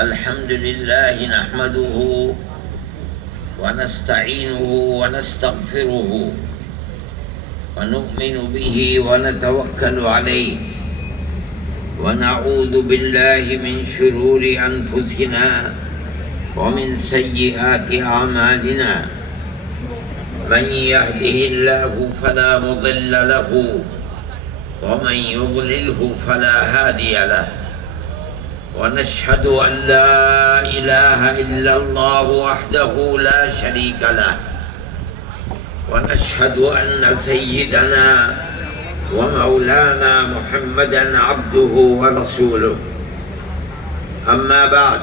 الحمد لله نحمده ونستعينه ونستغفره ونؤمن به ونتوكل عليه ونعوذ بالله من شرور أنفسنا ومن سيئات أعمالنا من يهده الله فلا مضل له ومن يضلله فلا هادي له ونشهد أن لا إله إلا الله وحده لا شريك له ونشهد أن سيدنا ومولانا محمدا عبده ورسوله أما بعد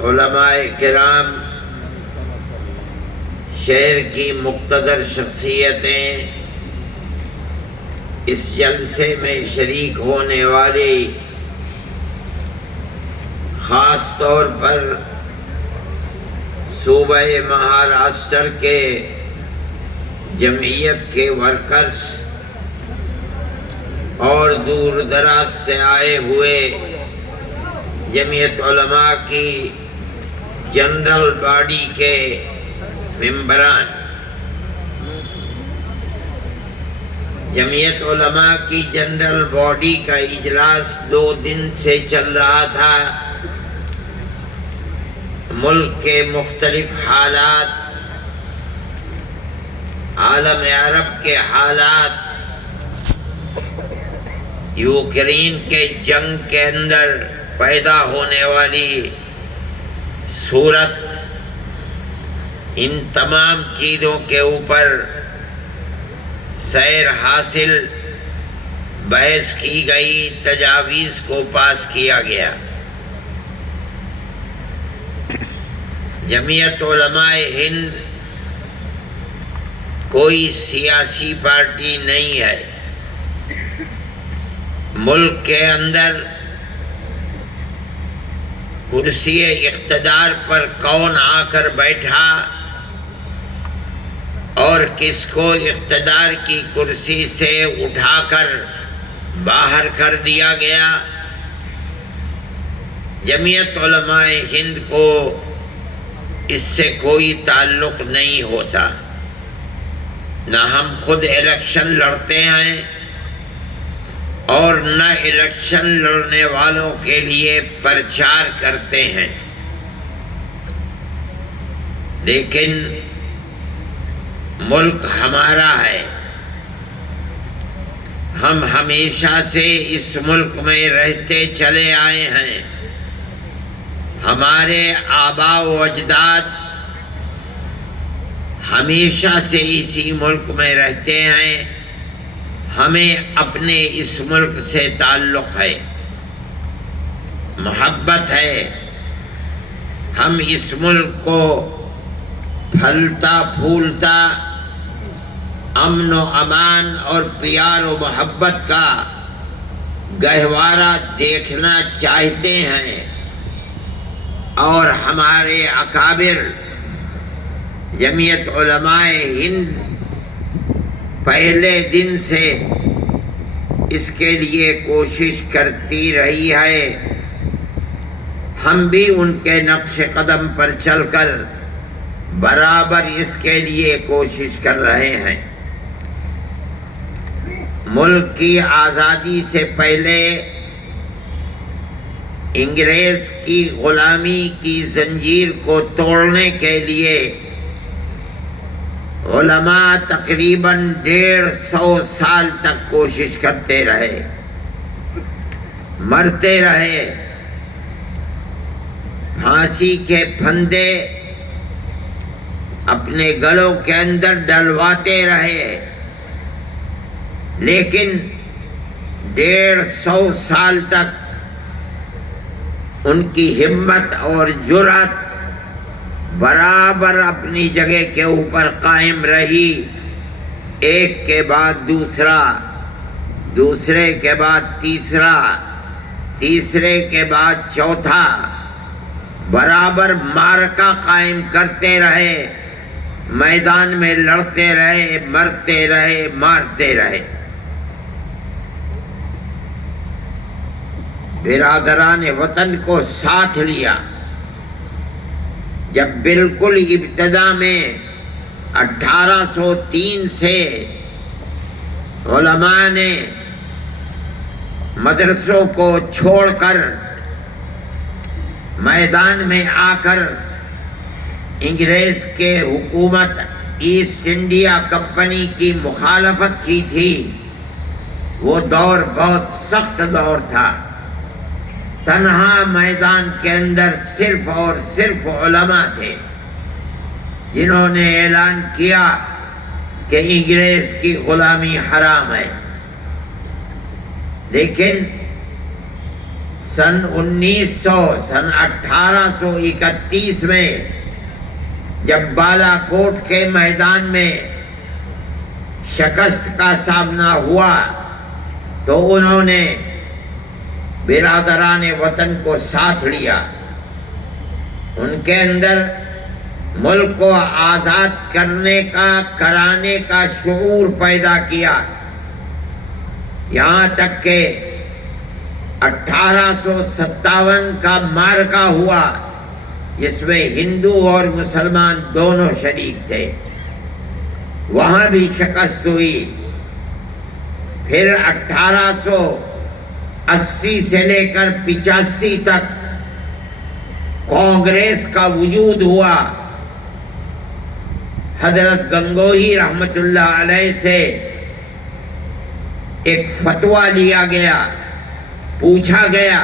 علماء کرام شہر کی مقتدر شخصیتیں اس جلسے میں شریک ہونے والی خاص طور پر صوبہ مہاراشٹر کے جمعیت کے ورکرز اور دور دراز سے آئے ہوئے جمعیت علماء کی جنرل باڈی کے ممبران، جمعیت علماء کی جنرل باڈی کا اجلاس 2 دن سے چل رہا تھا۔ ملک کے مختلف حالات، عالم عرب کے حالات، یوکرین کے جنگ کے اندر پیدا ہونے والی صورت، ان تمام چیزوں کے اوپر سیر حاصل بحث کی گئی، تجاویز کو پاس کیا گیا۔ جمعیت علماء ہند کوئی سیاسی پارٹی نہیں ہے۔ ملک کے اندر کرسی اقتدار پر کون آ کر بیٹھا اور کس کو اقتدار کی کرسی سے اٹھا کر باہر کر دیا گیا، جمعیت علماء ہند کو اس سے کوئی تعلق نہیں ہوتا۔ نہ ہم خود الیکشن لڑتے ہیں اور نہ الیکشن لڑنے والوں کے لیے پرچار کرتے ہیں، لیکن ملک ہمارا ہے۔ ہم ہمیشہ سے اس ملک میں رہتے چلے آئے ہیں۔ ہمارے آباء و اجداد ہمیشہ سے اسی ملک میں رہتے ہیں۔ ہمیں اپنے اس ملک سے تعلق ہے، محبت ہے۔ ہم اس ملک کو پھلتا پھولتا امن و امان اور پیار و محبت کا گہوارہ دیکھنا چاہتے ہیں، اور ہمارے اکابر جمعیت علماء ہند پہلے دن سے اس کے لیے کوشش کرتی رہی ہے۔ ہم بھی ان کے نقش قدم پر چل کر برابر اس کے لیے کوشش کر رہے ہیں۔ ملک کی آزادی سے پہلے انگریز کی غلامی کی زنجیر کو توڑنے کے لیے علماء تقریباً 150 سال تک کوشش کرتے رہے، مرتے رہے، پھانسی کے پھندے اپنے گلوں کے اندر ڈلواتے رہے، لیکن 150 سال تک ان کی ہمت اور جرأت برابر اپنی جگہ کے اوپر قائم رہی۔ ایک کے بعد دوسرا، دوسرے کے بعد تیسرا، تیسرے کے بعد چوتھا، برابر معرکہ قائم کرتے رہے، میدان میں لڑتے رہے، مرتے رہے، مارتے رہے۔ برادران وطن کو ساتھ لیا. جب بالکل ابتدا میں 1803 سے علماء نے مدرسوں کو چھوڑ کر میدان میں آ کر انگریز کے حکومت ایسٹ انڈیا کمپنی کی مخالفت کی تھی، وہ دور بہت سخت دور تھا. تنہا میدان کے اندر صرف اور صرف علماء تھے جنہوں نے اعلان کیا کہ انگریز کی غلامی حرام ہے. لیکن سن 1831 میں جب بالا کوٹ کے میدان میں شکست کا سامنا ہوا تو انہوں نے برادران وطن کو ساتھ لیا. ان کے اندر ملک کو آزاد کرانے کا شعور پیدا کیا. یہاں تک کہ 1857 کا معرکہ ہوا جس میں ہندو اور مسلمان دونوں شریک تھے، وہاں بھی شکست ہوئی. پھر 1880 سے لے کر 85 تک کانگریس کا وجود ہوا. حضرت گنگوہی رحمت اللہ علیہ سے ایک فتویٰ لیا گیا، پوچھا گیا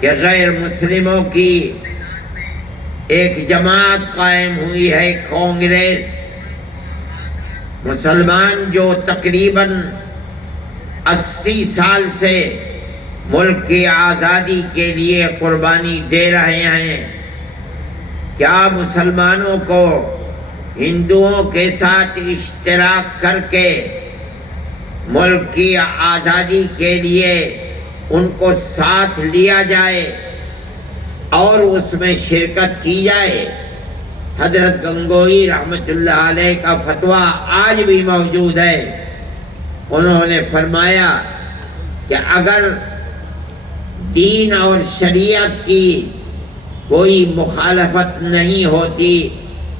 کہ غیر مسلموں کی ایک جماعت قائم ہوئی ہے کانگریس، مسلمان جو تقریباً 80 سال سے ملک کی آزادی کے لیے قربانی دے رہے ہیں، کیا مسلمانوں کو ہندوؤں کے ساتھ اشتراک کر کے ملک کی آزادی کے لیے ان کو ساتھ لیا جائے اور اس میں شرکت کی جائے؟ حضرت گنگوہی رحمت اللہ علیہ کا فتویٰ آج بھی موجود ہے. انہوں نے فرمایا کہ اگر دین اور شریعت کی کوئی مخالفت نہیں ہوتی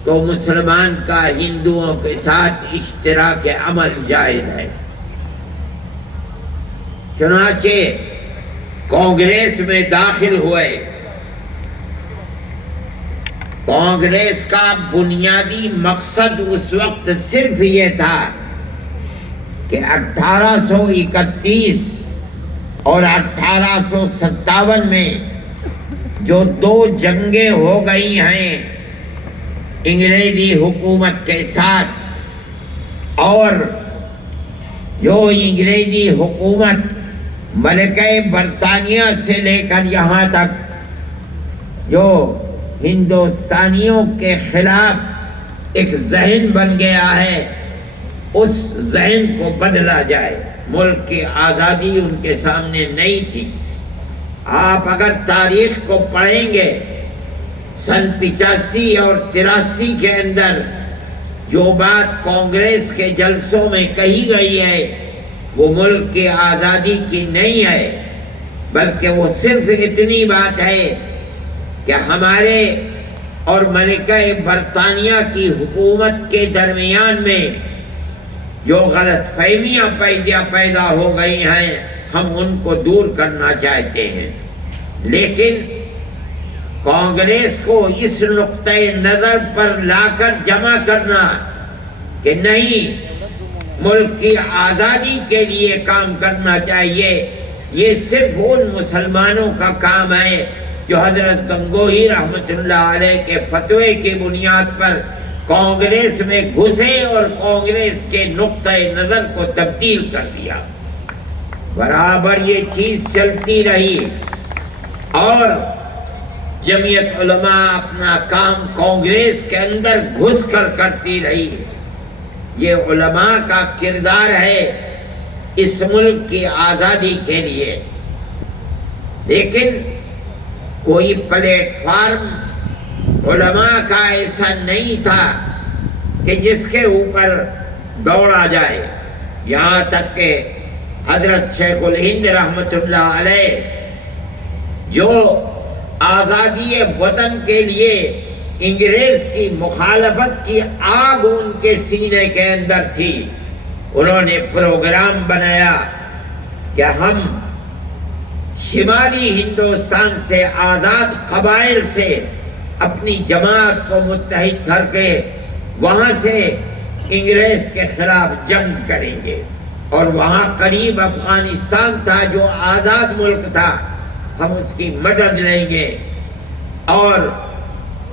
تو مسلمان کا ہندوؤں کے ساتھ اشتراک عمل جائز ہے. چنانچہ کانگریس میں داخل ہوئے. کانگریس کا بنیادی مقصد اس وقت صرف یہ تھا کہ 1831 اور 1857 میں جو 2 جنگیں ہو گئی ہیں انگریزی حکومت کے ساتھ، اور جو انگریزی حکومت ملکہ برطانیہ سے لے کر یہاں تک جو ہندوستانیوں کے خلاف ایک ذہن بن گیا ہے، اس ذہن کو بدلا جائے. ملک کی آزادی ان کے سامنے نہیں تھی. آپ اگر تاریخ کو پڑھیں گے سن 85 اور 83 کے اندر جو بات کانگریس کے جلسوں میں کہی گئی ہے وہ ملک کی آزادی کی نہیں ہے، بلکہ وہ صرف اتنی بات ہے کہ ہمارے اور ملکہ برطانیہ کی حکومت کے درمیان میں جو غلط فہمیاں پیدا ہو گئی ہیں ہم ان کو دور کرنا چاہتے ہیں. لیکن کانگریس کو اس نقطۂ نظر پر لا کر جمع کرنا کہ نہیں ملک کی آزادی کے لیے کام کرنا چاہیے، یہ صرف ان مسلمانوں کا کام ہے جو حضرت گنگوہی رحمت اللہ علیہ کے فتوے کی بنیاد پر کانگریس میں گھسے اور کانگریس کے نقطۂ نظر کو تبدیل کر دیا. برابر یہ چیز چلتی رہی اور جمعیت علماء اپنا کام کانگریس کے اندر گھس کر کرتی رہی. یہ علماء کا کردار ہے اس ملک کی آزادی کے لیے. لیکن کوئی پلیٹ فارم علماء کا ایسا نہیں تھا کہ جس کے اوپر دوڑا جائے. یہاں تک کہ حضرت شیخ الہند رحمت اللہ علیہ جو آزادی وطن کے لیے انگریز کی مخالفت کی آگ ان کے سینے کے اندر تھی، انہوں نے پروگرام بنایا کہ ہم شمالی ہندوستان سے آزاد قبائل سے اپنی جماعت کو متحد کر کے وہاں سے انگریز کے خلاف جنگ کریں گے، اور وہاں قریب افغانستان تھا جو آزاد ملک تھا، ہم اس کی مدد لیں گے، اور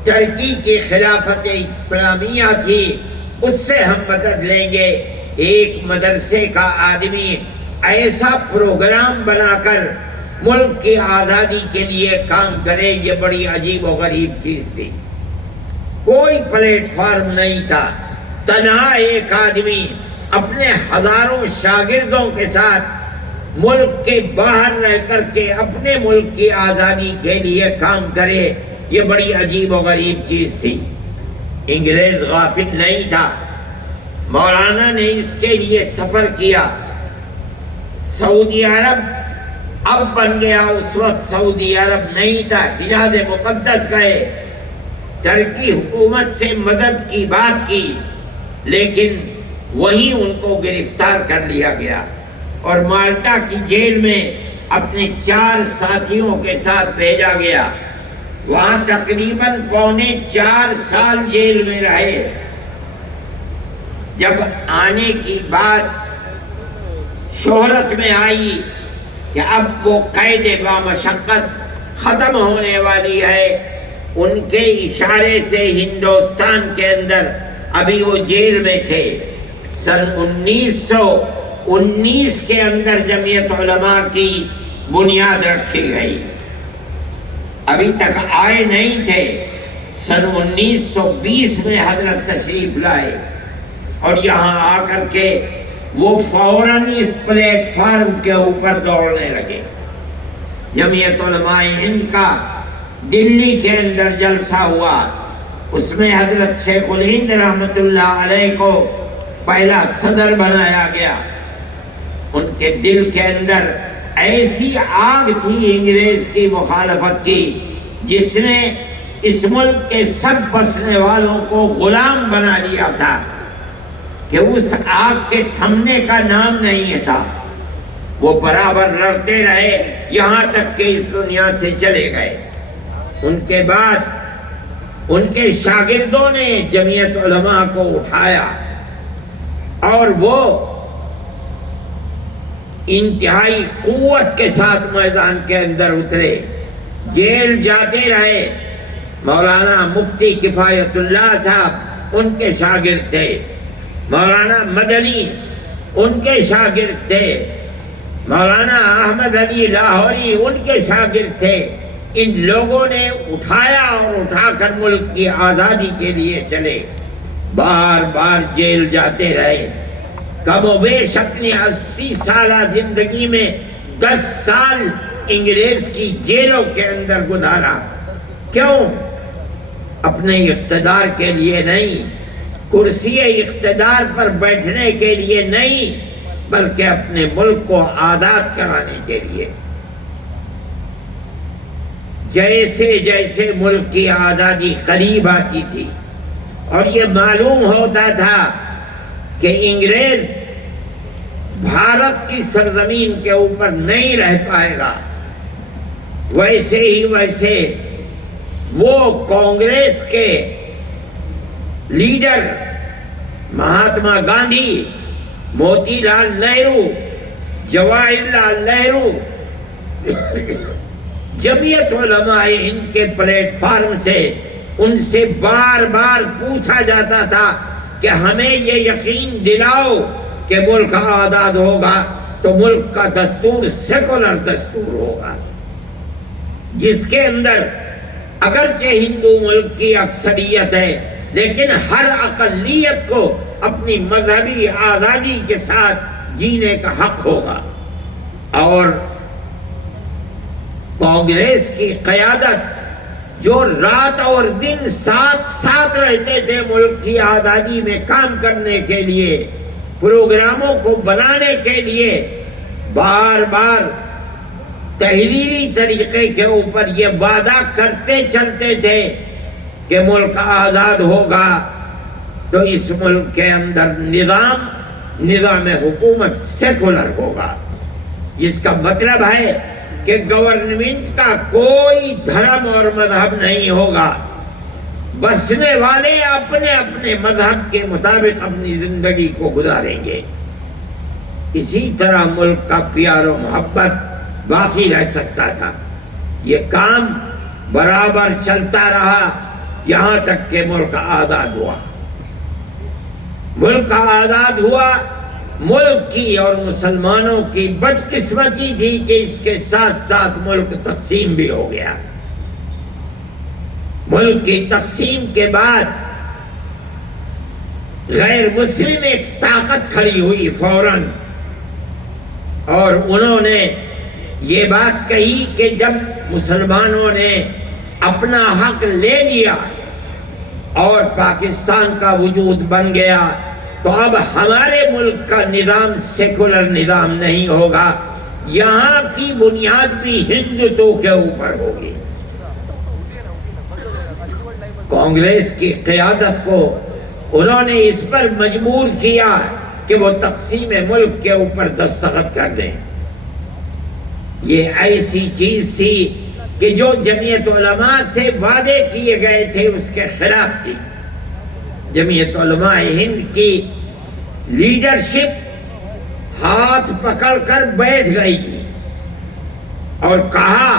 ترکی کی خلافت اسلامیہ تھی اس سے ہم مدد لیں گے۔ ایک مدرسے کا آدمی ایسا پروگرام بنا کر ملک کی آزادی کے لیے کام کرے، یہ بڑی عجیب و غریب چیز تھی۔ کوئی پلیٹ فارم نہیں تھا، تنہا ایک آدمی اپنے ہزاروں شاگردوں کے ساتھ ملک کے باہر رہ کر کے اپنے ملک کی آزادی کے لیے کام کرے، یہ بڑی عجیب و غریب چیز تھی۔ انگریز غافل نہیں تھا، مولانا نے اس کے لیے سفر کیا۔ سعودی عرب اب بن گیا، اس وقت سعودی عرب نہیں تھا، حجاز مقدس گئے، ترکی حکومت سے مدد کی بات کی، لیکن وہیں ان کو گرفتار کر لیا گیا اور مالٹا کی جیل میں اپنے 4 ساتھیوں کے ساتھ بھیجا گیا۔ وہاں تقریباً 4.25 سال جیل میں رہے۔ جب آنے کی بات شہرت میں آئی کہ اب وہ قید بامشقت ختم ہونے والی ہے، ان کے اشارے سے ہندوستان کے اندر ابھی وہ جیل میں تھے۔ سن 1919 کے اندر جمعیت علماء کی بنیاد رکھی گئی، ابھی تک آئے نہیں تھے۔ سن 1920 میں حضرت تشریف لائے اور یہاں آ کر کے وہ فوراً اس پلیٹ فارم کے اوپر دوڑنے لگے۔ جمعیت علماء ہند کا دلی کے اندر جلسہ ہوا، اس میں حضرت شیخ الہند رحمت اللہ علیہ کو پہلا صدر بنایا گیا۔ ان کے دل کے اندر ایسی آگ تھی انگریز کی مخالفت کی، جس نے اس ملک کے سب بسنے والوں کو غلام بنا لیا تھا، کہ اس آگ کے تھمنے کا نام نہیں تھا۔ وہ برابر لڑتے رہے یہاں تک کہ اس دنیا سے چلے گئے۔ ان کے بعد ان کے شاگردوں نے جمعیت علماء کو اٹھایا اور وہ انتہائی قوت کے ساتھ میدان کے اندر اترے، جیل جاتے رہے۔ مولانا مفتی کفایت اللہ صاحب ان کے شاگرد تھے، مولانا مدنی ان کے شاگرد تھے، مولانا احمد علی لاہوری ان کے شاگرد تھے۔ ان لوگوں نے اٹھایا اور اٹھا کر ملک کی آزادی کے لیے چلے، بار بار جیل جاتے رہے۔ کم و بیش اپنی 80 سالہ زندگی میں 10 سال انگریز کی جیلوں کے اندر گزارا۔ کیوں؟ اپنے اقتدار کے لیے نہیں، کرسی اقتدار پر بیٹھنے کے لیے نہیں، بلکہ اپنے ملک کو آزاد کرانے کے لیے۔ جیسے جیسے ملک کی آزادی قریب آتی تھی اور یہ معلوم ہوتا تھا کہ انگریز بھارت کی سرزمین کے اوپر نہیں رہ پائے گا، ویسے ہی ویسے وہ کانگریس کے لیڈر مہاتما گاندھی، موتی لال نہرو، جواہر لال نہرو، جمعیت علماء ہند کے پلیٹ فارم سے ان سے بار بار پوچھا جاتا تھا کہ ہمیں یہ یقین دلاؤ کہ ملک آزاد ہوگا تو ملک کا دستور سیکولر دستور ہوگا، جس کے اندر اگرچہ ہندو ملک کی اکثریت ہے لیکن ہر اقلیت کو اپنی مذہبی آزادی کے ساتھ جینے کا حق ہوگا۔ اور کانگریس کی قیادت جو رات اور دن ساتھ رہتے تھے ملک کی آزادی میں کام کرنے کے لیے، پروگراموں کو بنانے کے لیے، بار بار تحریری طریقے کے اوپر یہ وعدہ کرتے چلتے تھے کہ ملک آزاد ہوگا تو اس ملک کے اندر نظام حکومت سیکولر ہوگا، جس کا مطلب ہے کہ گورنمنٹ کا کوئی دھرم اور مذہب نہیں ہوگا، بسنے والے اپنے اپنے مذہب کے مطابق اپنی زندگی کو گزاریں گے۔ اسی طرح ملک کا پیار و محبت باقی رہ سکتا تھا۔ یہ کام برابر چلتا رہا یہاں تک کہ ملک آزاد ہوا۔ ملک آزاد ہوا، ملک کی اور مسلمانوں کی بدقسمتی تھی کہ اس کے ساتھ ساتھ ملک تقسیم بھی ہو گیا۔ ملک کی تقسیم کے بعد غیر مسلم ایک طاقت کھڑی ہوئی فوراً، اور انہوں نے یہ بات کہی کہ جب مسلمانوں نے اپنا حق لے لیا اور پاکستان کا وجود بن گیا تو اب ہمارے ملک کا نظام سیکولر نظام نہیں ہوگا، یہاں کی بنیاد بھی ہندوتو کے اوپر ہوگی۔ کانگریس کی قیادت کو انہوں نے اس پر مجبور کیا کہ وہ تقسیم ملک کے اوپر دستخط کر دیں۔ یہ ایسی چیز تھی کہ جو جمعیت علماء سے وعدے کیے گئے تھے اس کے خلاف تھی۔ جمعیت علماء ہند کی لیڈرشپ ہاتھ پکڑ کر بیٹھ گئی اور کہا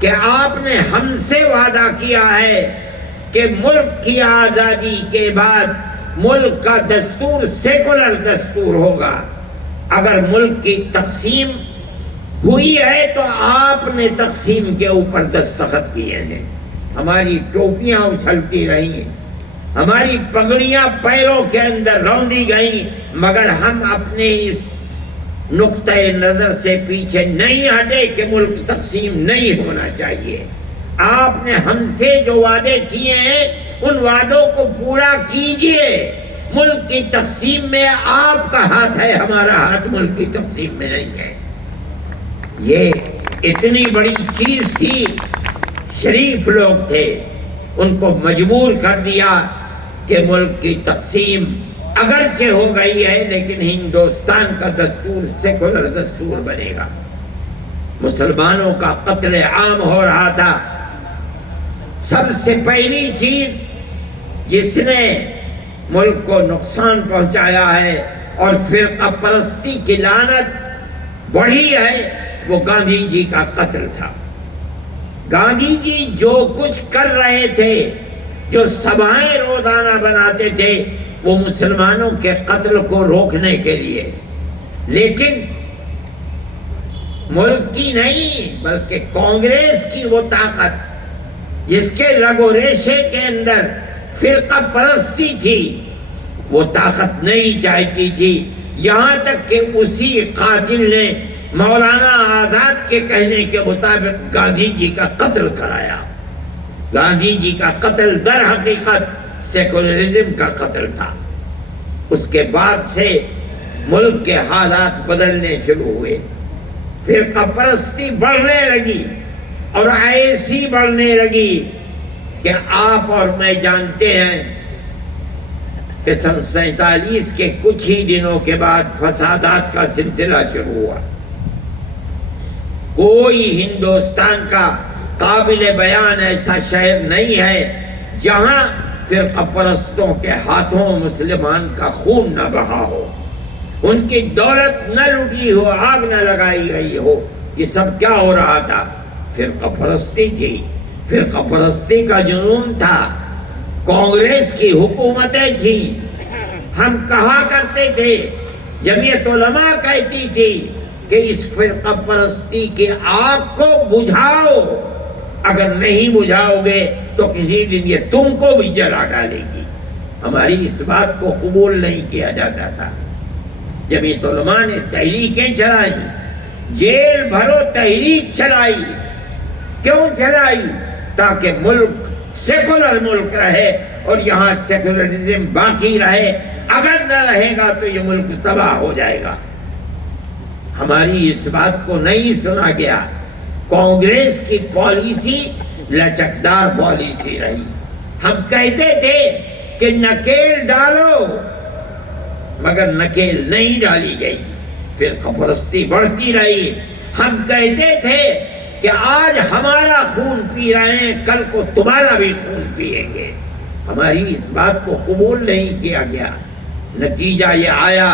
کہ آپ نے ہم سے وعدہ کیا ہے کہ ملک کی آزادی کے بعد ملک کا دستور سیکولر دستور ہوگا، اگر ملک کی تقسیم ہوئی ہے تو آپ نے تقسیم کے اوپر دستخط کیے ہیں۔ ہماری ٹوپیاں اچھلتی رہیں، ہماری پگڑیاں پیروں کے اندر روندی گئیں، مگر ہم اپنے اس نقطۂ نظر سے پیچھے نہیں ہٹے کہ ملک تقسیم نہیں ہونا چاہیے۔ آپ نے ہم سے جو وعدے کیے ہیں ان وعدوں کو پورا کیجئے، ملک کی تقسیم میں آپ کا ہاتھ ہے، ہمارا ہاتھ ملک کی تقسیم میں نہیں ہے۔ یہ اتنی بڑی چیز تھی، شریف لوگ تھے، ان کو مجبور کر دیا کہ ملک کی تقسیم اگرچہ ہو گئی ہے لیکن ہندوستان کا دستور سیکولر دستور بنے گا۔ مسلمانوں کا قتل عام ہو رہا تھا۔ سب سے پہلی چیز جس نے ملک کو نقصان پہنچایا ہے اور فرقہ پرستی کی لعنت بڑھی ہے وہ گاندھی جی کا قتل تھا۔ گاندھی جی جو کچھ کر رہے تھے، جو سبھائیں روزانہ بناتے تھے، وہ مسلمانوں کے قتل کو روکنے کے لیے، لیکن ملک کی نہیں بلکہ کانگریس کی وہ طاقت جس کے رگ و ریشے کے اندر فرقہ پرستی تھی، وہ طاقت نہیں چاہتی تھی، یہاں تک کہ اسی قاتل نے مولانا آزاد کے کہنے کے مطابق گاندھی جی کا قتل کرایا۔ گاندھی جی کا قتل در حقیقت سیکولرزم کا قتل تھا۔ اس کے بعد سے ملک کے حالات بدلنے شروع ہوئے، فرقہ پرستی بڑھنے لگی اور ایسی بڑھنے لگی کہ آپ اور میں جانتے ہیں کہ سن 47 کے کچھ ہی دنوں کے بعد فسادات کا سلسلہ شروع ہوا۔ کوئی ہندوستان کا قابل بیان ایسا شہر نہیں ہے جہاں فرقہ پرستوں کے ہاتھوں مسلمان کا خون نہ بہا ہو، ان کی دولت نہ لوٹی ہو، آگ نہ لگائی گئی ہو۔ یہ سب کیا ہو رہا تھا؟ فرقہ پرستی تھی، فرقہ پرستی کا جنون تھا، کانگریس کی حکومتیں تھیں۔ ہم کہا کرتے تھے، جمعیت علماء کہتی تھی کہ اس فرقہ پرستی کی آگ کو بجھاؤ، اگر نہیں بجھاؤ گے تو کسی دن یہ تم کو بھی جلا ڈالے گی۔ ہماری اس بات کو قبول نہیں کیا جاتا تھا۔ جمعیت علماء نے تحریکیں چلائی، جیل بھرو تحریک چلائی۔ کیوں چلائی؟ تاکہ ملک سیکولر ملک رہے اور یہاں سیکولرزم باقی رہے، اگر نہ رہے گا تو یہ ملک تباہ ہو جائے گا۔ ہماری اس بات کو نہیں سنا گیا۔ کانگریس کی پالیسی لچکدار پالیسی رہی۔ ہم کہتے تھے کہ نکیل ڈالو، مگر نکیل نہیں ڈالی گئی، فرقہ پرستی بڑھتی رہی۔ ہم کہتے تھے کہ آج ہمارا خون پی رہے ہیں، کل کو تمہارا بھی خون پیئیں گے۔ ہماری اس بات کو قبول نہیں کیا گیا۔ نتیجہ یہ آیا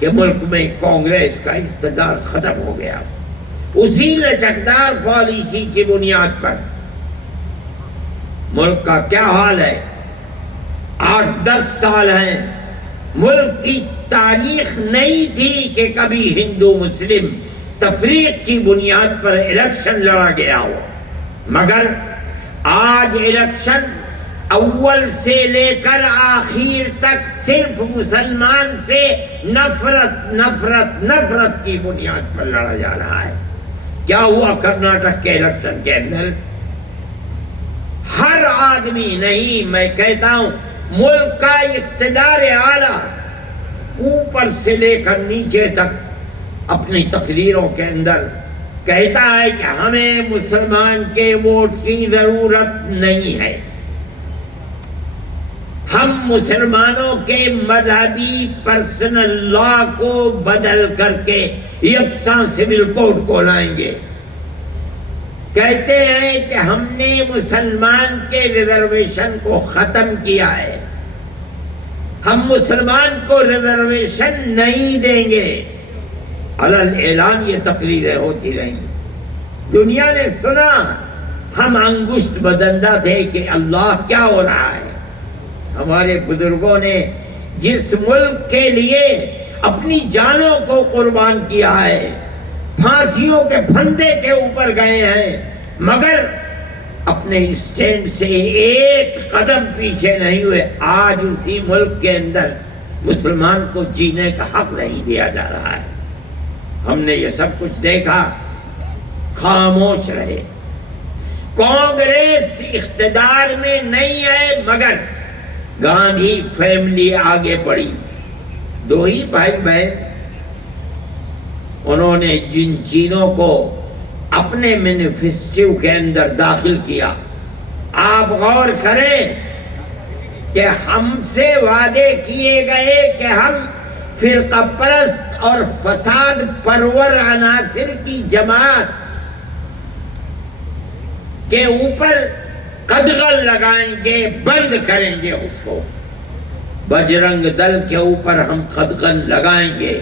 کہ ملک میں کانگریس کا اقتدار ختم ہو گیا۔ اسی لچکدار پالیسی کی بنیاد پر ملک کا کیا حال ہے؟ 8-10 سال ہیں، ملک کی تاریخ نہیں تھی کہ کبھی ہندو مسلم تفریق کی بنیاد پر الیکشن لڑا گیا ہو، مگر آج الیکشن اول سے لے کر آخر تک صرف مسلمان سے نفرت نفرت نفرت کی بنیاد پر لڑا جا رہا ہے۔ کیا ہوا کرناٹک کے الیکشن کے اندر؟ ہر آدمی نہیں، میں کہتا ہوں ملک کا اقتدار اعلیٰ اوپر سے لے کر نیچے تک اپنی تقریروں کے اندر کہتا ہے کہ ہمیں مسلمان کے ووٹ کی ضرورت نہیں ہے، ہم مسلمانوں کے مذہبی پرسنل لا کو بدل کر کے یکساں سول کوڈ کو لائیں گے۔ کہتے ہیں کہ ہم نے مسلمان کے ریزرویشن کو ختم کیا ہے، ہم مسلمان کو ریزرویشن نہیں دیں گے۔ علل اعلان یہ تقریریں ہوتی رہیں، دنیا نے سنا، ہم انگشت بدندہ تھے کہ اللہ کیا ہو رہا ہے۔ ہمارے بزرگوں نے جس ملک کے لیے اپنی جانوں کو قربان کیا ہے، پھانسیوں کے پھندے کے اوپر گئے ہیں، مگر اپنے اسٹینڈ سے ایک قدم پیچھے نہیں ہوئے۔ آج اسی ملک کے اندر مسلمان کو جینے کا حق نہیں دیا جا رہا ہے۔ ہم نے یہ سب کچھ دیکھا، خاموش رہے۔ کانگریس اقتدار میں نہیں ہے، مگر گاندھی فیملی آگے بڑھی۔ 2 ہی بھائی بہن، انہوں نے جن چیزوں کو اپنے مینیفیسٹو کے اندر داخل کیا، آپ غور کریں کہ ہم سے وعدے کیے گئے کہ ہم فرقہ پرست اور فساد پرور عناصر کی جماعت کے اوپر قدغن لگائیں گے، بند کریں گے اس کو۔ بجرنگ دل کے اوپر ہم قدغن لگائیں گے۔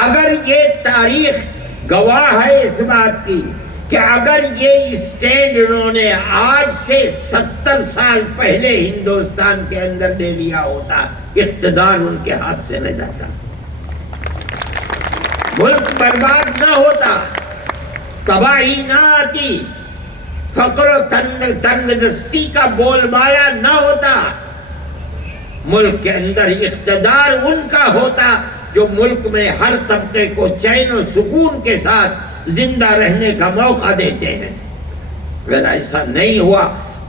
اگر یہ تاریخ گواہ ہے اس بات کی کہ اگر یہ اسٹینڈ انہوں نے آج سے 70 سال پہلے ہندوستان کے اندر لے لیا ہوتا، اقتدار ان کے ہاتھ سے نہ جاتا، ملک برباد نہ ہوتا، تباہی نہ آتی، فقر و تنگ دستی کا بول بالا نہ ہوتا، ملک کے اندر اقتدار ان کا ہوتا جو ملک میں ہر طبقے کو چین و سکون کے ساتھ زندہ رہنے کا موقع دیتے ہیں۔ اگر ایسا نہیں ہوا،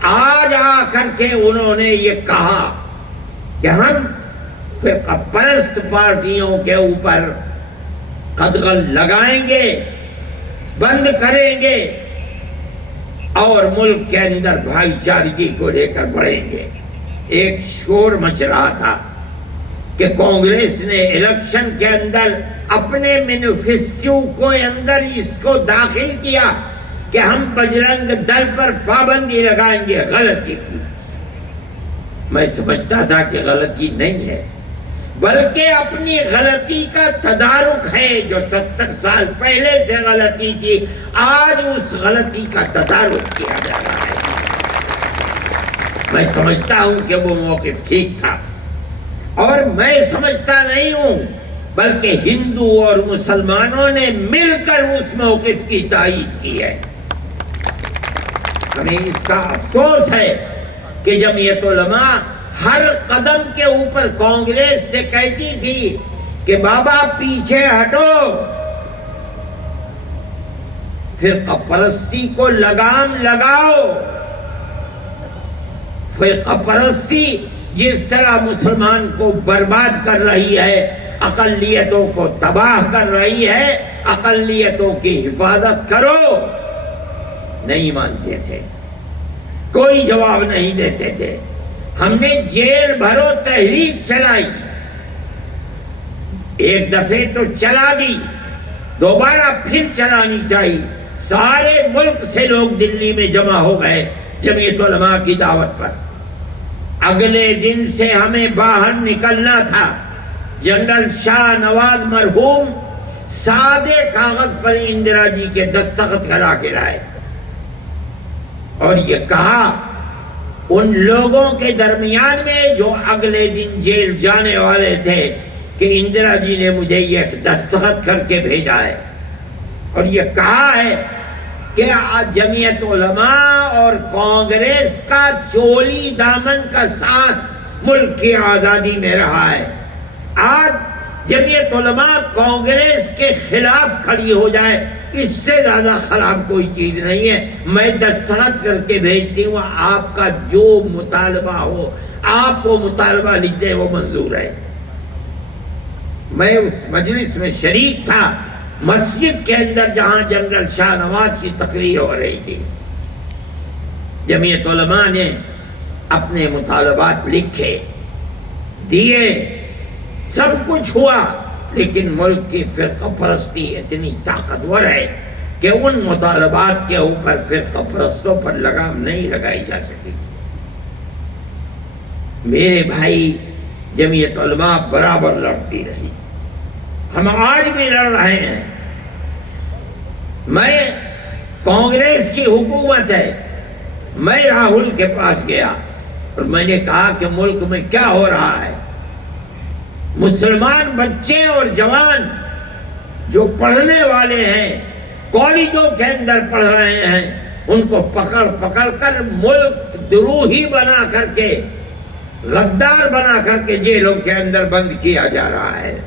آج آ کر کے انہوں نے یہ کہا کہ ہم فرقہ پرست پارٹیوں کے اوپر قدغن لگائیں گے، بند کریں گے اور ملک کے اندر بھائی چارگی کو لے کر بڑھیں گے۔ ایک شور مچ رہا تھا کہ کانگریس نے الیکشن کے اندر اپنے مینیفیسٹو کو اندر اس کو داخل کیا کہ ہم بجرنگ دل پر پابندی لگائیں گے۔ غلطی کی، میں سمجھتا تھا کہ غلطی نہیں ہے، بلکہ اپنی غلطی کا تدارک ہے۔ جو 70 سال پہلے سے غلطی تھی، آج اس غلطی کا تدارک کیا جا رہا ہے۔ میں سمجھتا ہوں کہ وہ موقف ٹھیک تھا، اور میں سمجھتا نہیں ہوں بلکہ ہندو اور مسلمانوں نے مل کر اس موقف کی تائید کی ہے۔ ہمیں اس کا افسوس ہے کہ جمعیت علماء ہر قدم کے اوپر کانگریس سے کہتی تھی کہ بابا پیچھے ہٹو، فرقہ پرستی کو لگام لگاؤ۔ فرقہ پرستی جس طرح مسلمان کو برباد کر رہی ہے، اقلیتوں کو تباہ کر رہی ہے، اقلیتوں کی حفاظت کرو، نہیں مانتے تھے، کوئی جواب نہیں دیتے تھے۔ ہم نے جیل بھرو تحریک چلائی، ایک دفعے تو چلا دی، دوبارہ پھر چلانی چاہیے۔ سارے ملک سے لوگ دلی میں جمع ہو گئے جمعیت علماء کی دعوت پر۔ اگلے دن سے ہمیں باہر نکلنا تھا۔ جنرل شاہ نواز مرحوم سادے کاغذ پر اندرا جی کے دستخط کرا کے لائے اور یہ کہا ان لوگوں کے درمیان میں جو اگلے دن جیل جانے والے تھے کہ اندرا جی نے مجھے یہ دستخط کر کے بھیجا ہے اور یہ کہا ہے کہ جمعیت علماء اور کانگریس کا چولی دامن کا ساتھ ملک کی آزادی میں رہا ہے۔ آج جمعیت علماء کانگریس کے خلاف کھڑی ہو جائے، اس سے زیادہ خراب کوئی چیز نہیں ہے۔ میں دستخط کر کے بھیجتی ہوں، آپ کا جو مطالبہ ہو، آپ کو مطالبہ لکھ دیں، وہ منظور ہے۔ میں اس مجلس میں شریک تھا، مسجد کے اندر جہاں جنرل شاہ نواز کی تقریر ہو رہی تھی۔ جمعیت علماء نے اپنے مطالبات لکھے، دیے، سب کچھ ہوا، لیکن ملک کی فرقہ پرستی اتنی طاقتور ہے کہ ان مطالبات کے اوپر فرقہ پرستوں پر لگام نہیں لگائی جا سکی۔ میرے بھائی، جمعیت علماء برابر لڑتی رہی، ہم آج بھی لڑ رہے ہیں۔ میں کانگریس کی حکومت ہے، میں راہل کے پاس گیا اور میں نے کہا کہ ملک میں کیا ہو رہا ہے۔ مسلمان بچے اور جوان جو پڑھنے والے ہیں، کالجوں کے اندر پڑھ رہے ہیں، ان کو پکڑ پکڑ کر ملک دروہی بنا کر کے، غدار بنا کر کے جیلوں کے اندر بند کیا جا رہا ہے۔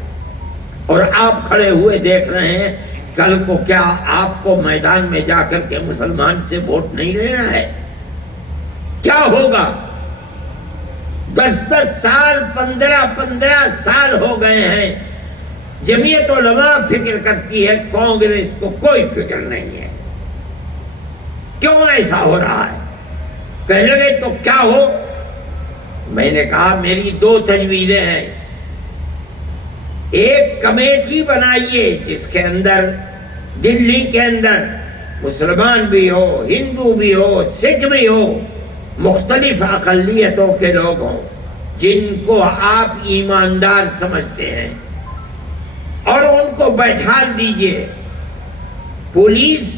اور آپ کھڑے ہوئے دیکھ رہے ہیں، کل کو کیا آپ کو میدان میں جا کر کے مسلمان سے ووٹ نہیں لینا ہے؟ کیا ہوگا؟ 10 سال 15 سال ہو گئے ہیں، جمعیت علماء فکر کرتی ہے، کانگریس کو کوئی فکر نہیں ہے۔ کیوں ایسا ہو رہا ہے؟ کہنے لگے تو کیا ہو؟ میں نے کہا میری 2 تجویزیں ہیں۔ ایک کمیٹی بنائیے جس کے اندر دلی کے اندر مسلمان بھی ہو، ہندو بھی ہو، سکھ بھی ہو، مختلف اقلیتوں کے لوگ ہوں، جن کو آپ ایماندار سمجھتے ہیں، اور ان کو بیٹھا دیجئے۔ پولیس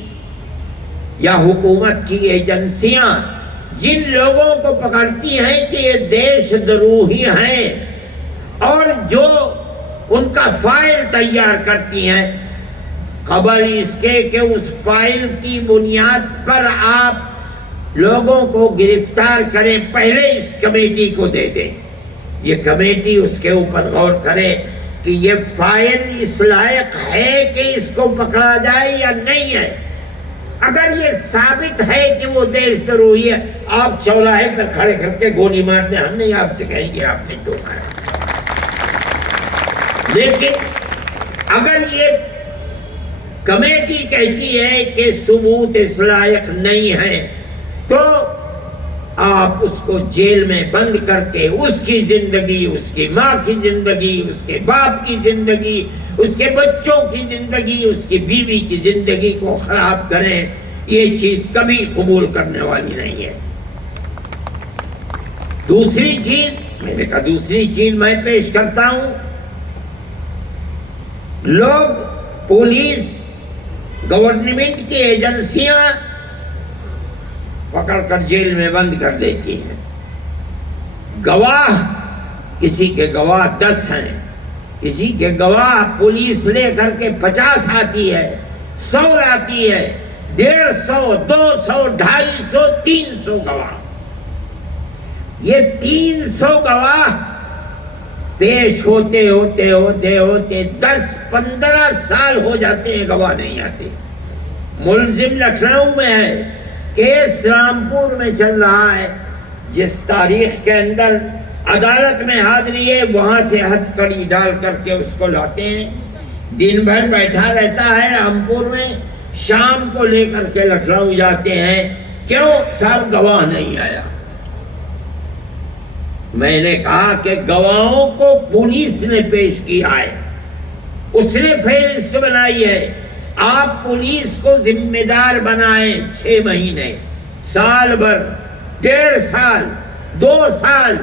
یا حکومت کی ایجنسیاں جن لوگوں کو پکڑتی ہیں کہ یہ دیش دروہی ہیں اور جو ان کا فائل تیار کرتی ہیں، قبل اس کے کہ اس فائل کی بنیاد پر آپ لوگوں کو گرفتار کریں، پہلے اس کمیٹی کو دے دیں۔ یہ کمیٹی اس کے اوپر غور کرے کہ یہ فائل اس لائق ہے کہ اس کو پکڑا جائے یا نہیں ہے۔ اگر یہ ثابت ہے کہ وہ دیش دروہی ہے، آپ چوراہے پر کھڑے کر کے گولی مار دیں، ہم نہیں آپ سے کہیں گے آپ نے کیوں مارا۔ لیکن اگر یہ کمیٹی کہتی ہے کہ ثبوت اس لائق نہیں ہے، تو آپ اس کو جیل میں بند کر کے اس کی زندگی، اس کی ماں کی زندگی، اس کے باپ کی زندگی، اس کے بچوں کی زندگی، اس کی بیوی کی زندگی کو خراب کریں، یہ چیز کبھی قبول کرنے والی نہیں ہے۔ دوسری چیز، میں نے کہا دوسری چیز میں پیش کرتا ہوں، لوگ، پولیس، گورنمنٹ کی ایجنسیاں پکڑ کر جیل میں بند کر دیتی ہیں۔ گواہ، کسی کے گواہ 10 ہیں، کسی کے گواہ پولیس لے کر کے 50 آتی ہے، 100 آتی ہے، 150، 200، 250، 300 گواہ۔ یہ 300 گواہ پیش ہوتے ہوتے ہوتے ہوتے 10-15 سال ہو جاتے ہیں، گواہ نہیں آتے۔ ملزم لکھنؤ میں ہے، کیس رامپور میں چل رہا ہے، جس تاریخ کے اندر عدالت میں حاضری ہے، وہاں سے ہتھ کڑی ڈال کر کے اس کو لاتے ہیں، دن بھر بیٹھا رہتا ہے رامپور میں، شام کو لے کر کے لکھنؤ جاتے ہیں، کیوں؟ صاحب گواہ نہیں آیا۔ میں نے کہا کہ گواہوں کو پولیس نے پیش کیا ہے، اس نے فہرست بنائی ہے، آپ پولیس کو ذمہ دار بنائیں، 6 مہینے، سال بھر، 1.5 سال، 2 سال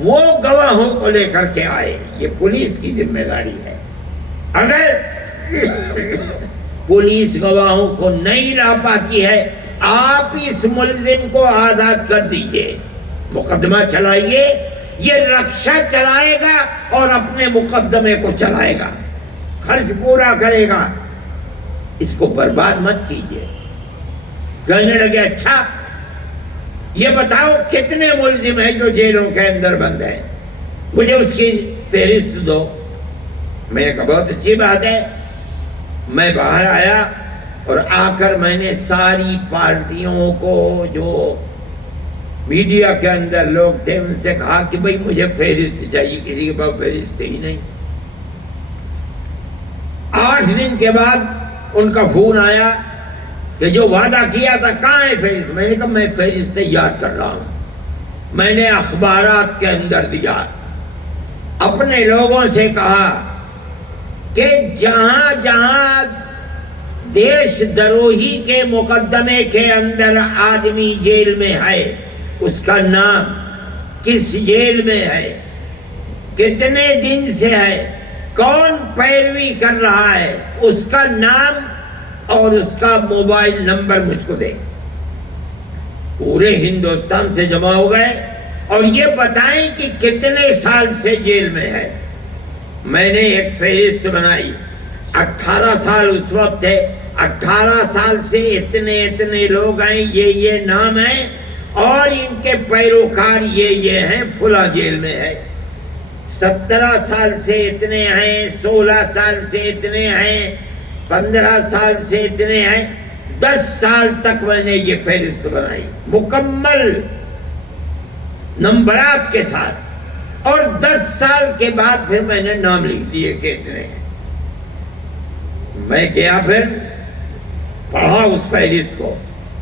وہ گواہوں کو لے کر کے آئے، یہ پولیس کی ذمہ داری ہے۔ اگر پولیس گواہوں کو نہیں لا پاتی ہے، آپ اس ملزم کو آزاد کر دیجئے، مقدمہ چلائیے، یہ رکشہ چلائے گا اور اپنے مقدمے کو چلائے گا، خرچ پورا کرے گا، اس کو برباد مت کیجئے۔ کہنے لگے اچھا یہ بتاؤ کتنے ملزم ہیں جو جیلوں کے اندر بند ہیں، مجھے اس کی فہرست دو۔ میں نے کہا بہت اچھی بات ہے۔ میں باہر آیا اور آ کر میں نے ساری پارٹیوں کو، جو میڈیا کے اندر لوگ تھے، ان سے کہا کہ بھئی مجھے فہرست چاہیے، کسی کے پاس فہرست ہی نہیں۔ 8 دن کے بعد ان کا فون آیا کہ جو وعدہ کیا تھا کہاں ہے فہرست؟ میں نے کہا میں فہرست تیار کر رہا ہوں۔ میں نے اخبارات کے اندر دیا، اپنے لوگوں سے کہا کہ جہاں جہاں دیش دروہی کے مقدمے کے اندر آدمی جیل میں ہے، اس کا نام، کس جیل میں ہے، کتنے دن سے ہے، کون پیروی کر رہا ہے، اس کا نام اور اس کا موبائل نمبر مجھ کو دے۔ پورے ہندوستان سے جمع ہو گئے اور یہ بتائیں کہ کتنے سال سے جیل میں ہے۔ میں نے ایک فہرست بنائی، 18 سال اس وقت تھے، 18 سال سے اتنے لوگ ہیں، یہ نام ہیں، اور ان کے پیروکار یہ ہیں، فلاں جیل میں ہے۔ 17 سال سے اتنے ہیں، 16 سال سے اتنے ہیں، 15 سال سے اتنے ہیں، 10 سال تک میں نے یہ فہرست بنائی مکمل نمبرات کے ساتھ، اور 10 سال کے بعد پھر میں نے نام لکھ دیے کہ اتنے ہیں۔ میں گیا پھر پڑھا اس فہرست کو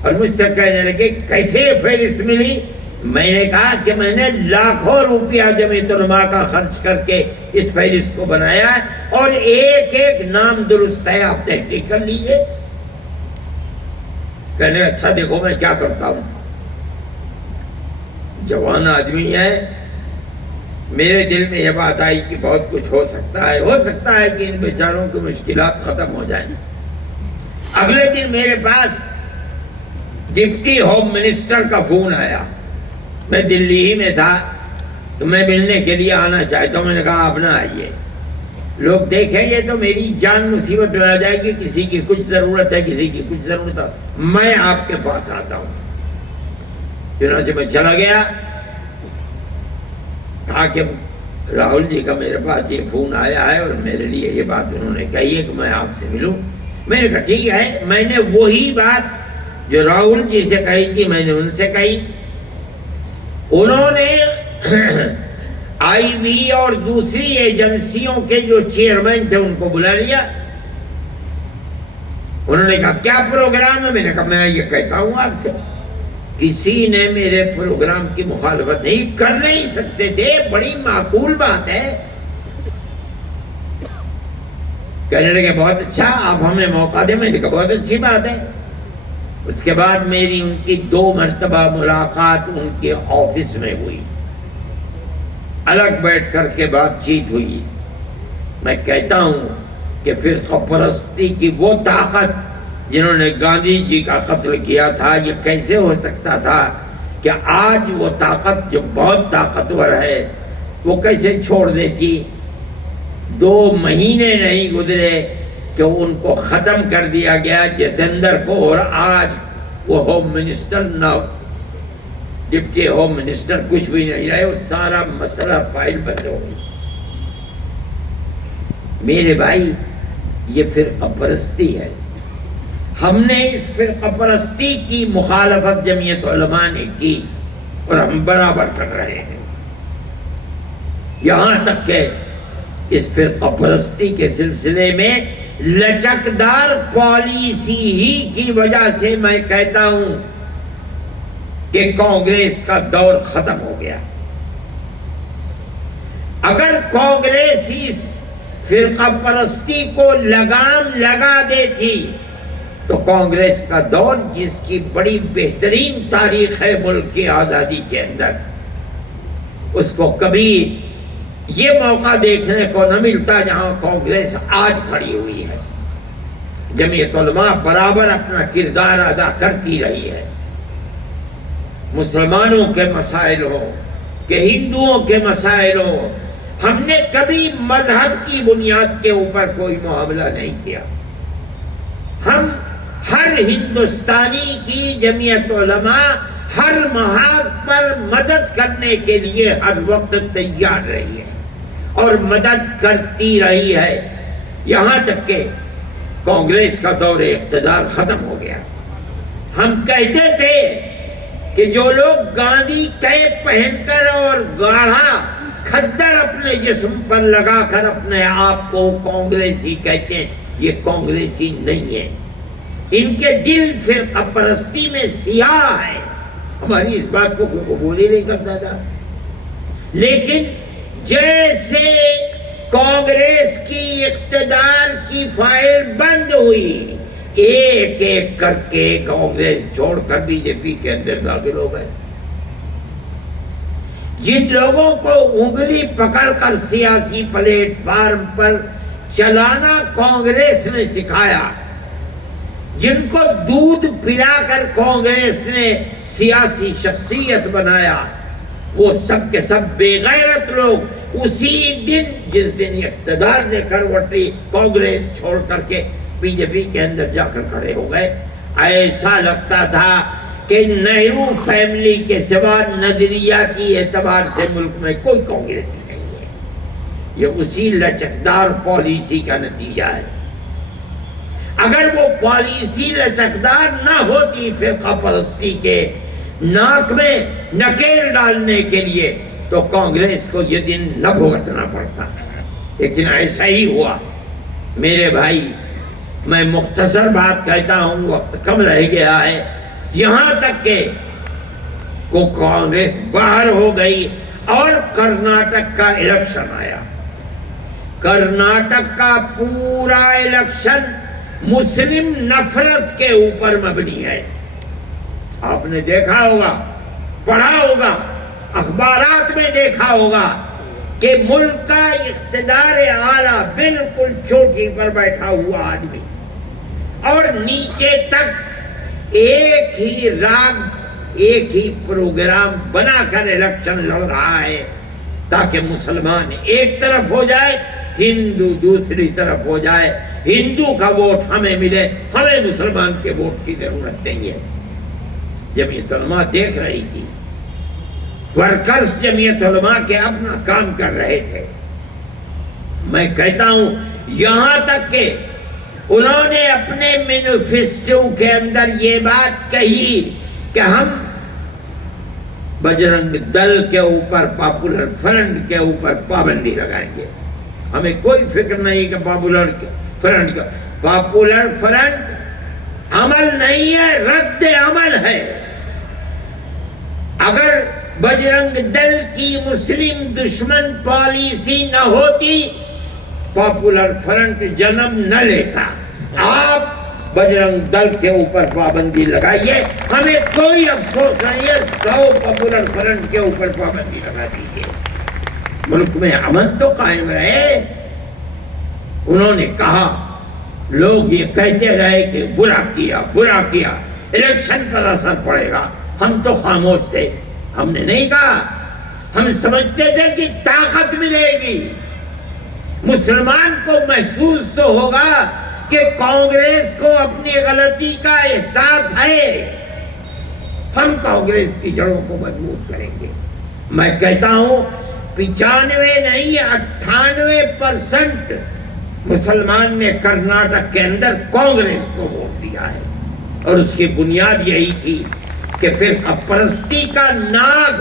اور مجھ سے کہنے لگے کیسے یہ فہرست ملی؟ میں نے کہا کہ میں نے لاکھوں روپیہ جمعیت علماء کا خرچ کر کے اس فہرست کو بنایا ہے، اور ایک ایک نام درست ہے، آپ تحقیق کر لیجئے۔ کہنے اچھا دیکھو میں کیا کرتا ہوں، جوان آدمی ہے، میرے دل میں یہ بات آئی کہ بہت کچھ ہو سکتا ہے کہ ان بیچاروں کی مشکلات ختم ہو جائیں۔ اگلے دن میرے پاس ڈپٹی ہوم منسٹر کا فون آیا، میں دلی ہی میں تھا تو میں ملنے کے لیے آنا چاہتا ہوں۔ میں نے کہا آپ نہ آئیے، لوگ دیکھیں گے تو میری جان مصیبت میں آ جائے گی، کسی کی کچھ ضرورت ہے، کسی کی کچھ ضرورت ہے، میں آپ کے پاس آتا ہوں۔ چنانچہ میں چلا گیا، کہا کہ راہل جی کا میرے پاس یہ فون آیا ہے اور میرے لیے یہ بات انہوں نے کہی ہے کہ میں آپ سے ملوں۔ میں نے کہا ٹھیک ہے۔ میں نے وہی بات جو راہل جی سے کہی تھی میں نے ان سے کہی۔ انہوں نے آئی بی اور دوسری ایجنسیوں کے جو چیئرمین تھے ان کو بلا لیا۔ انہوں نے کہا کیا پروگرام ہے؟ میں نے کہا میں یہ کہتا ہوں آپ سے، کسی نے میرے پروگرام کی مخالفت نہیں، کر نہیں سکتے تھے، بڑی معقول بات ہے۔ کہنے لگے بہت اچھا، آپ ہمیں موقع دیں۔ میں نے کہا بہت اچھی بات ہے۔ اس کے بعد میری ان کی 2 مرتبہ ملاقات ان کے آفس میں ہوئی، الگ بیٹھ کر کے بات چیت ہوئی۔ میں کہتا ہوں کہ فرقہ پرستی کی وہ طاقت جنہوں نے گاندھی جی کا قتل کیا تھا، یہ کیسے ہو سکتا تھا کہ آج وہ طاقت جو بہت طاقتور ہے وہ کیسے چھوڑ دیتی؟ 2 مہینے نہیں گزرے کہ ان کو ختم کر دیا گیا، جتیندر کو، اور آج وہ ہوم منسٹر نہ ڈپٹی ہوم منسٹر کچھ بھی نہیں رہے، وہ سارا مسئلہ فائل بند ہو گئی۔ میرے بھائی یہ فرقہ پرستی ہے۔ ہم نے اس فرقہ پرستی کی مخالفت جمعیت علماء نے کی اور ہم برابر کر رہے ہیں۔ یہاں تک کہ اس فرقہ پرستی کے سلسلے میں لچکدار پالیسی ہی کی وجہ سے میں کہتا ہوں کہ کانگریس کا دور ختم ہو گیا۔ اگر کانگریس اس فرقہ پرستی کو لگام لگا دیتی تو کانگریس کا دور، جس کی بڑی بہترین تاریخ ہے ملک کی آزادی کے اندر، اس کو کبھی یہ موقع دیکھنے کو نہ ملتا جہاں کانگریس آج کھڑی ہوئی ہے۔ جمعیت علماء برابر اپنا کردار ادا کرتی رہی ہے۔ مسلمانوں کے مسائل ہو کہ ہندوؤں کے مسائل ہو، ہم نے کبھی مذہب کی بنیاد کے اوپر کوئی معاملہ نہیں کیا۔ ہم ہر ہندوستانی کی جمعیت علماء ہر محاذ پر مدد کرنے کے لیے ہر وقت تیار رہی ہے اور مدد کرتی رہی ہے، یہاں تک کہ کانگریس کا دور اقتدار ختم ہو گیا۔ ہم کہتے تھے کہ جو لوگ گاندھی کیپ پہن کر اور گاڑھا کھدر اپنے جسم پر لگا کر اپنے آپ کو کانگریسی کہتے ہیں، یہ کانگریسی نہیں ہے، ان کے دل فرقہ پرستی میں سیاہ ہے۔ ہماری اس بات کو کوئی قبول ہی نہیں کرتا تھا، لیکن جیسے کانگریس کی اقتدار کی فائل بند ہوئی، ایک ایک کر کے کانگریس چھوڑ کر بی جے پی کے اندر داخل ہو گئے۔ جن لوگوں کو انگلی پکڑ کر سیاسی پلیٹ فارم پر چلانا کانگریس نے سکھایا، جن کو دودھ پلا کر کانگریس نے سیاسی شخصیت بنایا، وہ سب کے سب بے غیرت لوگ اسی دن، جس دن اقتدار نے کروٹ لی، کانگریس چھوڑ کر کے بی جے پی کے اندر جا کر کھڑے ہو گئے۔ ایسا لگتا تھا کہ نہرو فیملی کے سوا نظریاتی اعتبار سے ملک میں کوئی کانگریسی نہیں ہے۔ یہ اسی لچکدار پالیسی کا نتیجہ ہے۔ اگر وہ پالیسی لچکدار نہ ہوتی فرقہ پرستی کے ناک میں نکیل ڈالنے کے لیے، تو کانگریس کو یہ دن نہ بھگتنا پڑتا، لیکن ایسا ہی ہوا۔ میرے بھائی، میں مختصر بات کہتا ہوں، وقت کم رہ گیا ہے، یہاں تک کہ کانگریس باہر ہو گئی اور کرناٹک کا الیکشن آیا۔ کرناٹک کا پورا الیکشن مسلم نفرت کے اوپر مبنی ہے۔ آپ نے دیکھا ہوگا، پڑھا ہوگا، اخبارات میں دیکھا ہوگا کہ ملک کا اقتدار اعلیٰ بالکل چوٹی پر بیٹھا ہوا آدمی اور نیچے تک ایک ہی راگ، ایک ہی پروگرام بنا کر الیکشن لڑ رہا ہے تاکہ مسلمان ایک طرف ہو جائے، ہندو دوسری طرف ہو جائے، ہندو کا ووٹ ہمیں ملے، ہمیں مسلمان کے ووٹ کی ضرورت نہیں ہے۔ جمعیت علماء دیکھ رہی تھی، ورکرز جمعیت علماء کے اپنا کام کر رہے تھے۔ میں کہتا ہوں یہاں تک کہ انہوں نے اپنے مینیفیسٹو کے اندر یہ بات کہی کہ ہم بجرنگ دل کے اوپر، پاپولر فرنٹ کے اوپر پابندی لگائیں گے۔ ہمیں کوئی فکر نہیں کہ پاپولر فرنٹ عمل نہیں ہے، رد عمل ہے۔ اگر بجرنگ دل کی مسلم دشمن پالیسی نہ ہوتی، پاپولر فرنٹ جنم نہ لیتا۔ آپ بجرنگ دل کے اوپر پابندی لگائیے، ہمیں کوئی افسوس نہیں ہے، 100 پاپولر فرنٹ کے اوپر پابندی لگا دیجیے، ملک میں امن تو قائم رہے۔ انہوں نے کہا، لوگ یہ کہتے رہے کہ برا کیا، برا کیا، الیکشن پر اثر پڑے گا، ہم تو خاموش تھے، ہم نے نہیں کہا۔ ہم سمجھتے تھے کہ طاقت ملے گی، مسلمان کو محسوس تو ہوگا کہ کانگریس کو اپنی غلطی کا احساس ہے، ہم کانگریس کی جڑوں کو مضبوط کریں گے۔ میں کہتا ہوں 95 نہیں 98% مسلمان نے کرناٹک کے اندر کانگریس کو ووٹ دیا ہے، اور اس کی بنیاد یہی تھی کہ فرقہ پرستی کا ناگ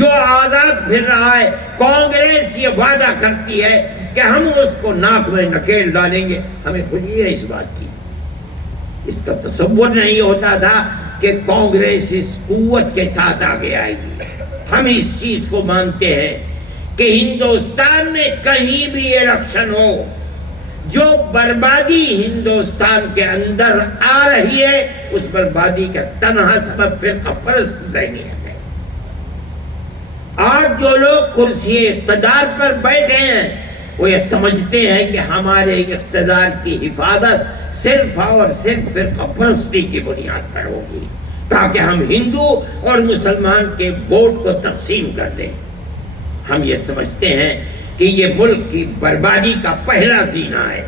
جو آزاد پھر رہا ہے، کانگریس یہ وعدہ کرتی ہے کہ ہم اس کو ناک میں نکیل ڈالیں گے، ہمیں خوشی ہے اس بات کی۔ اس کا تصور نہیں ہوتا تھا کہ کانگریس اس قوت کے ساتھ آگے آئے گی۔ ہم اس چیز کو مانتے ہیں کہ ہندوستان میں کہیں بھی الیکشن ہو، جو بربادی ہندوستان کے اندر آ رہی ہے، اس بربادی کا تنہا سبب فرقہ پرست ذہنیت ہے۔ آج جو لوگ کرسی اقتدار پر بیٹھے ہیں، وہ یہ سمجھتے ہیں کہ ہمارے اقتدار کی حفاظت صرف اور صرف فرقہ پرستی کی بنیاد پر ہوگی، تاکہ ہم ہندو اور مسلمان کے ووٹ کو تقسیم کر دیں۔ ہم یہ سمجھتے ہیں کہ یہ ملک کی بربادی کا پہلا زینہ ہے۔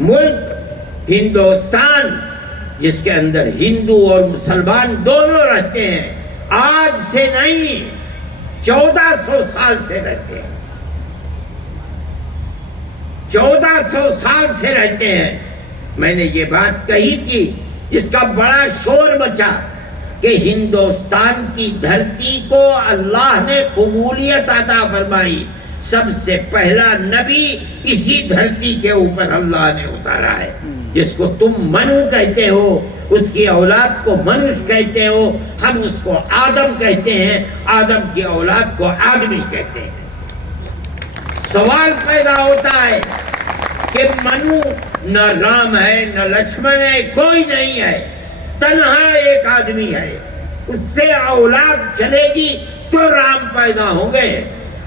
ملک ہندوستان جس کے اندر ہندو اور مسلمان دونوں رہتے ہیں، آج سے نہیں 1400 سال سے رہتے ہیں، 1400 سال سے رہتے ہیں۔ میں نے یہ بات کہی تھی، اس کا بڑا شور مچا کہ ہندوستان کی دھرتی کو اللہ نے قبولیت عطا فرمائی، سب سے پہلا نبی اسی دھرتی کے اوپر اللہ نے اتارا ہے، جس کو تم منو کہتے ہو، اس کی اولاد کو منوش کہتے ہو، ہم اس کو آدم کہتے ہیں، آدم کی اولاد کو آدمی کہتے ہیں۔ سوال پیدا ہوتا ہے کہ منو نہ رام ہے نہ لکشمن ہے، کوئی نہیں ہے، تنہا ایک آدمی ہے، اس سے اولاد چلے گی تو رام پیدا ہوں گے،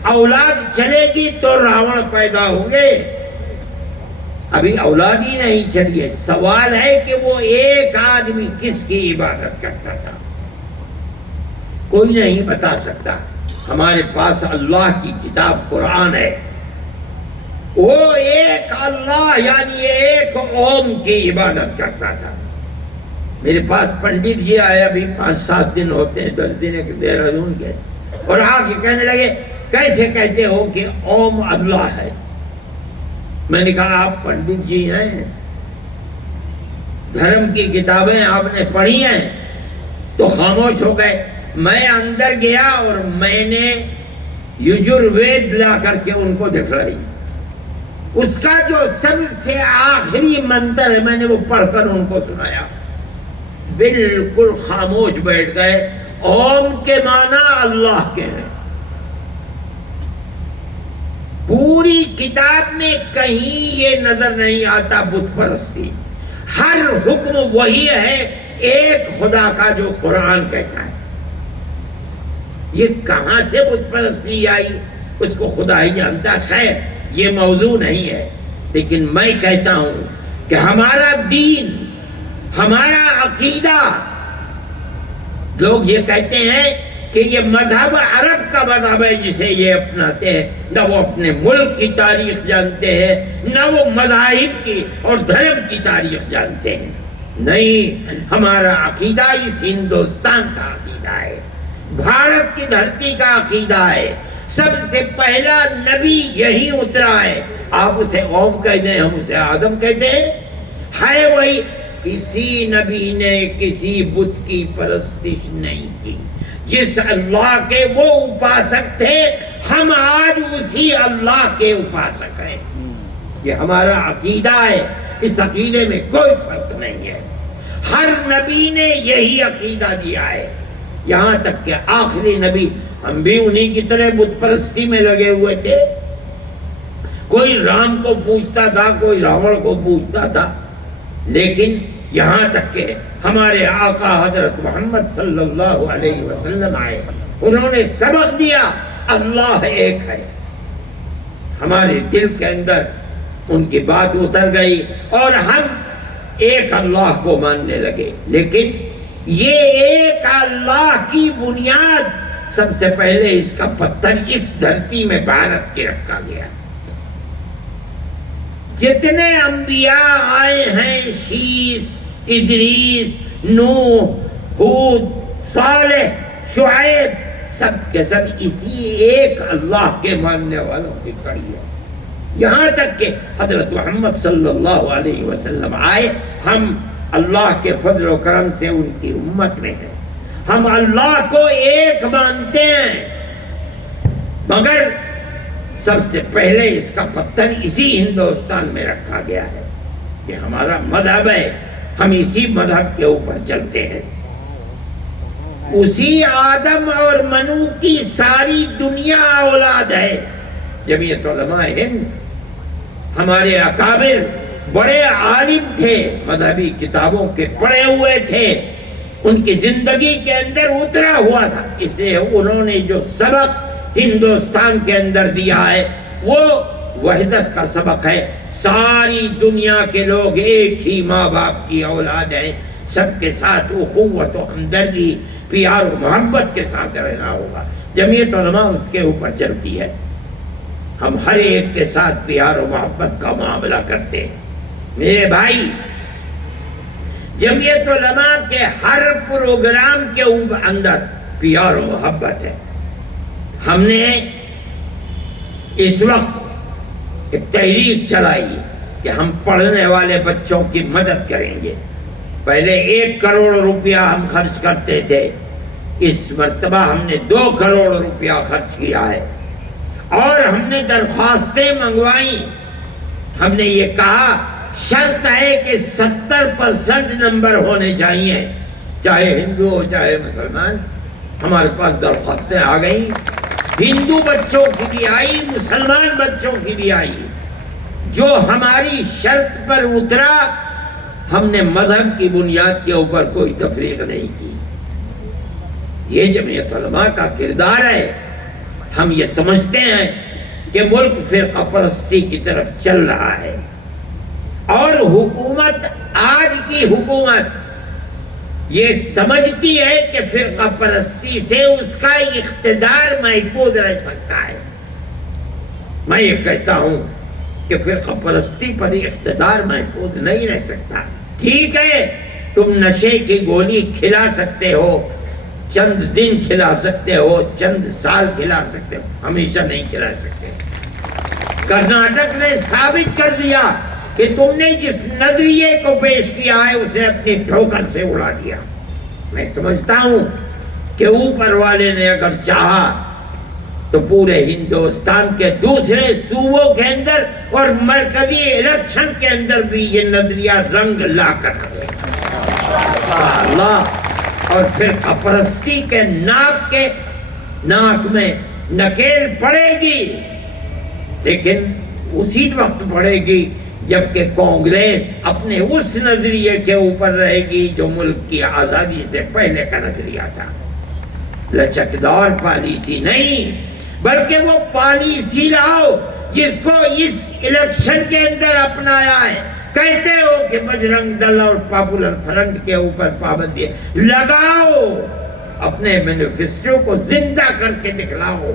اولاد چلے گی تو راون پیدا ہوں گے۔ ابھی اولاد ہی نہیں چلی ہے، سوال ہے کہ وہ ایک آدمی کس کی عبادت کرتا تھا، کوئی نہیں بتا سکتا۔ ہمارے پاس اللہ کی کتاب قرآن ہے، وہ ایک اللہ یعنی ایک اوم کی عبادت کرتا تھا۔ میرے پاس پنڈت جی آئے، ابھی 5-7 دن ہوتے ہیں، 10 دن کے دہرادون کے، اور آ کے کہنے لگے کیسے کہتے ہو کہ اوم اللہ ہے؟ میں نے کہا آپ پنڈت جی ہیں، دھرم کی کتابیں آپ نے پڑھی ہیں، تو خاموش ہو گئے۔ میں اندر گیا اور میں نے یجروید لا کر کے ان کو دکھلائی، اس کا جو سب سے آخری منتر ہے میں نے وہ پڑھ کر ان کو سنایا، بالکل خاموش بیٹھ گئے۔ اوم کے معنی اللہ کے ہیں، پوری کتاب میں کہیں یہ نظر نہیں آتا بت پرستی، ہر حکم وہی ہے ایک خدا کا جو قرآن کہتا ہے۔ یہ کہاں سے بت پرستی آئی اس کو خدا ہی جانتا۔ خیر یہ موضوع نہیں ہے، لیکن میں کہتا ہوں کہ ہمارا دین، ہمارا عقیدہ، لوگ یہ کہتے ہیں کہ یہ مذہب عرب کا مذہب ہے جسے یہ اپناتے ہیں، نہ وہ اپنے ملک کی تاریخ جانتے ہیں، نہ وہ مذاہب کی اور دھرم کی تاریخ جانتے ہیں۔ نہیں، ہمارا عقیدہ اس ہندوستان کا عقیدہ ہے، بھارت کی دھرتی کا عقیدہ ہے، سب سے پہلا نبی یہی اترا ہے۔ آپ اسے اوم کہتے ہیں، ہم اسے آدم کہتے ہیں، ہے وہی۔ کسی نبی نے کسی بت کی پرستش نہیں کی، جس اللہ کے وہ اپاسک تھے ہم آج اسی اللہ کے اپاسک ہیں۔ یہ ہمارا عقیدہ ہے، اس عقیدے میں کوئی فرق نہیں ہے، ہر نبی نے یہی عقیدہ دیا ہے، یہاں تک کہ آخری نبی ہم بھی انہی کی طرح بت پرستی میں لگے ہوئے تھے۔ کوئی رام کو پوجتا تھا، کوئی راون کو پوجتا تھا، لیکن یہاں تک کہ ہمارے آقا حضرت محمد صلی اللہ علیہ وسلم آئے، انہوں نے سبق دیا اللہ ایک ہے، ہمارے دل کے اندر ان کی بات اتر گئی اور ہم ایک اللہ کو ماننے لگے۔ لیکن یہ ایک اللہ کی بنیاد سب سے پہلے اس کا پتھر اس دھرتی میں بھارت کے رکھا گیا۔ جتنے انبیاء آئے ہیں، شیس، ادریس، نوح، ہود، صالح، شعیب، سب کے سب اسی ایک اللہ کے ماننے والوں کی کڑی ہے۔ یہاں تک کہ حضرت محمد صلی اللہ علیہ وسلم آئے، ہم اللہ کے فضل و کرم سے ان کی امت میں ہیں۔ ہم اللہ کو ایک مانتے ہیں، مگر سب سے پہلے اس کا پتھر اسی ہندوستان میں رکھا گیا ہے، یہ ہمارا مذہب ہے، ہم اسی مذہب کے اوپر چلتے ہیں۔ اسی آدم اور منو کی ساری دنیا اولاد ہے۔ جمعیت علماء ہند ہمارے اکابر بڑے عالم تھے، مذہبی کتابوں کے پڑھے ہوئے تھے، ان کی زندگی کے اندر اترا ہوا تھا، اس لیے انہوں نے جو سبق ہندوستان کے اندر دیا ہے وہ وحدت کا سبق ہے۔ ساری دنیا کے لوگ ایک ہی ماں باپ کی اولاد ہیں، سب کے ساتھ اخوت و ہمدردی، پیار و محبت کے ساتھ رہنا ہوگا۔ جمعیت علماء اس کے اوپر چلتی ہے، ہم ہر ایک کے ساتھ پیار و محبت کا معاملہ کرتے ہیں۔ میرے بھائی، جمعیت علماء کے ہر پروگرام کے اندر پیار و محبت ہے۔ ہم نے اس وقت ایک تحریک چلائی کہ ہم پڑھنے والے بچوں کی مدد کریں گے۔ پہلے 1 کروڑ روپیہ ہم خرچ کرتے تھے، اس مرتبہ ہم نے 2 کروڑ روپیہ خرچ کیا ہے، اور ہم نے درخواستیں منگوائیں۔ ہم نے یہ کہا شرط ہے کہ 70% نمبر ہونے چاہیے، چاہے ہندو ہو چاہے مسلمان۔ ہمارے پاس درخواستیں آ گئی، ہندو بچوں کی بھی آئی، مسلمان بچوں کی بھی آئی۔ جو ہماری شرط پر اترا، ہم نے مذہب کی بنیاد کے اوپر کوئی تفریق نہیں کی۔ یہ جمعیت علماء کا کردار ہے۔ ہم یہ سمجھتے ہیں کہ ملک فرقہ پرستی کی طرف چل رہا ہے، اور حکومت، آج کی حکومت یہ سمجھتی ہے کہ فرقہ پرستی سے اس کا اقتدار محفوظ رہ سکتا ہے۔ میں یہ کہتا ہوں کہ فرقہ پرستی پر اقتدار محفوظ نہیں رہ سکتا۔ ٹھیک ہے، تم نشے کی گولی کھلا سکتے ہو، چند دن کھلا سکتے ہو، چند سال کھلا سکتے ہو، ہمیشہ نہیں کھلا سکتے۔ کرناٹک نے ثابت کر دیا کہ تم نے جس نظریے کو پیش کیا ہے اسے اپنی ٹھوکر سے اڑا دیا۔ میں سمجھتا ہوں کہ اوپر والے نے اگر چاہا تو پورے ہندوستان کے دوسرے صوبوں کے اندر اور مرکزی الیکشن کے اندر بھی یہ نظریہ رنگ لا کر کرے اللہ، اور فرقہ پرستی کے ناک میں نکیل پڑے گی، لیکن اسی وقت پڑے گی جبکہ کانگریس اپنے اس نظریے کے اوپر رہے گی جو ملک کی آزادی سے پہلے کا نظریہ تھا۔ لچکدار پالیسی نہیں، بلکہ وہ پالیسی لاؤ جس کو اس الیکشن کے اندر اپنایا ہے۔ کہتے ہو کہ بجرنگ دل اور پاپولر فرنٹ کے اوپر پابندی لگاؤ، اپنے مینیفیسٹو کو زندہ کر کے دکھلاؤ۔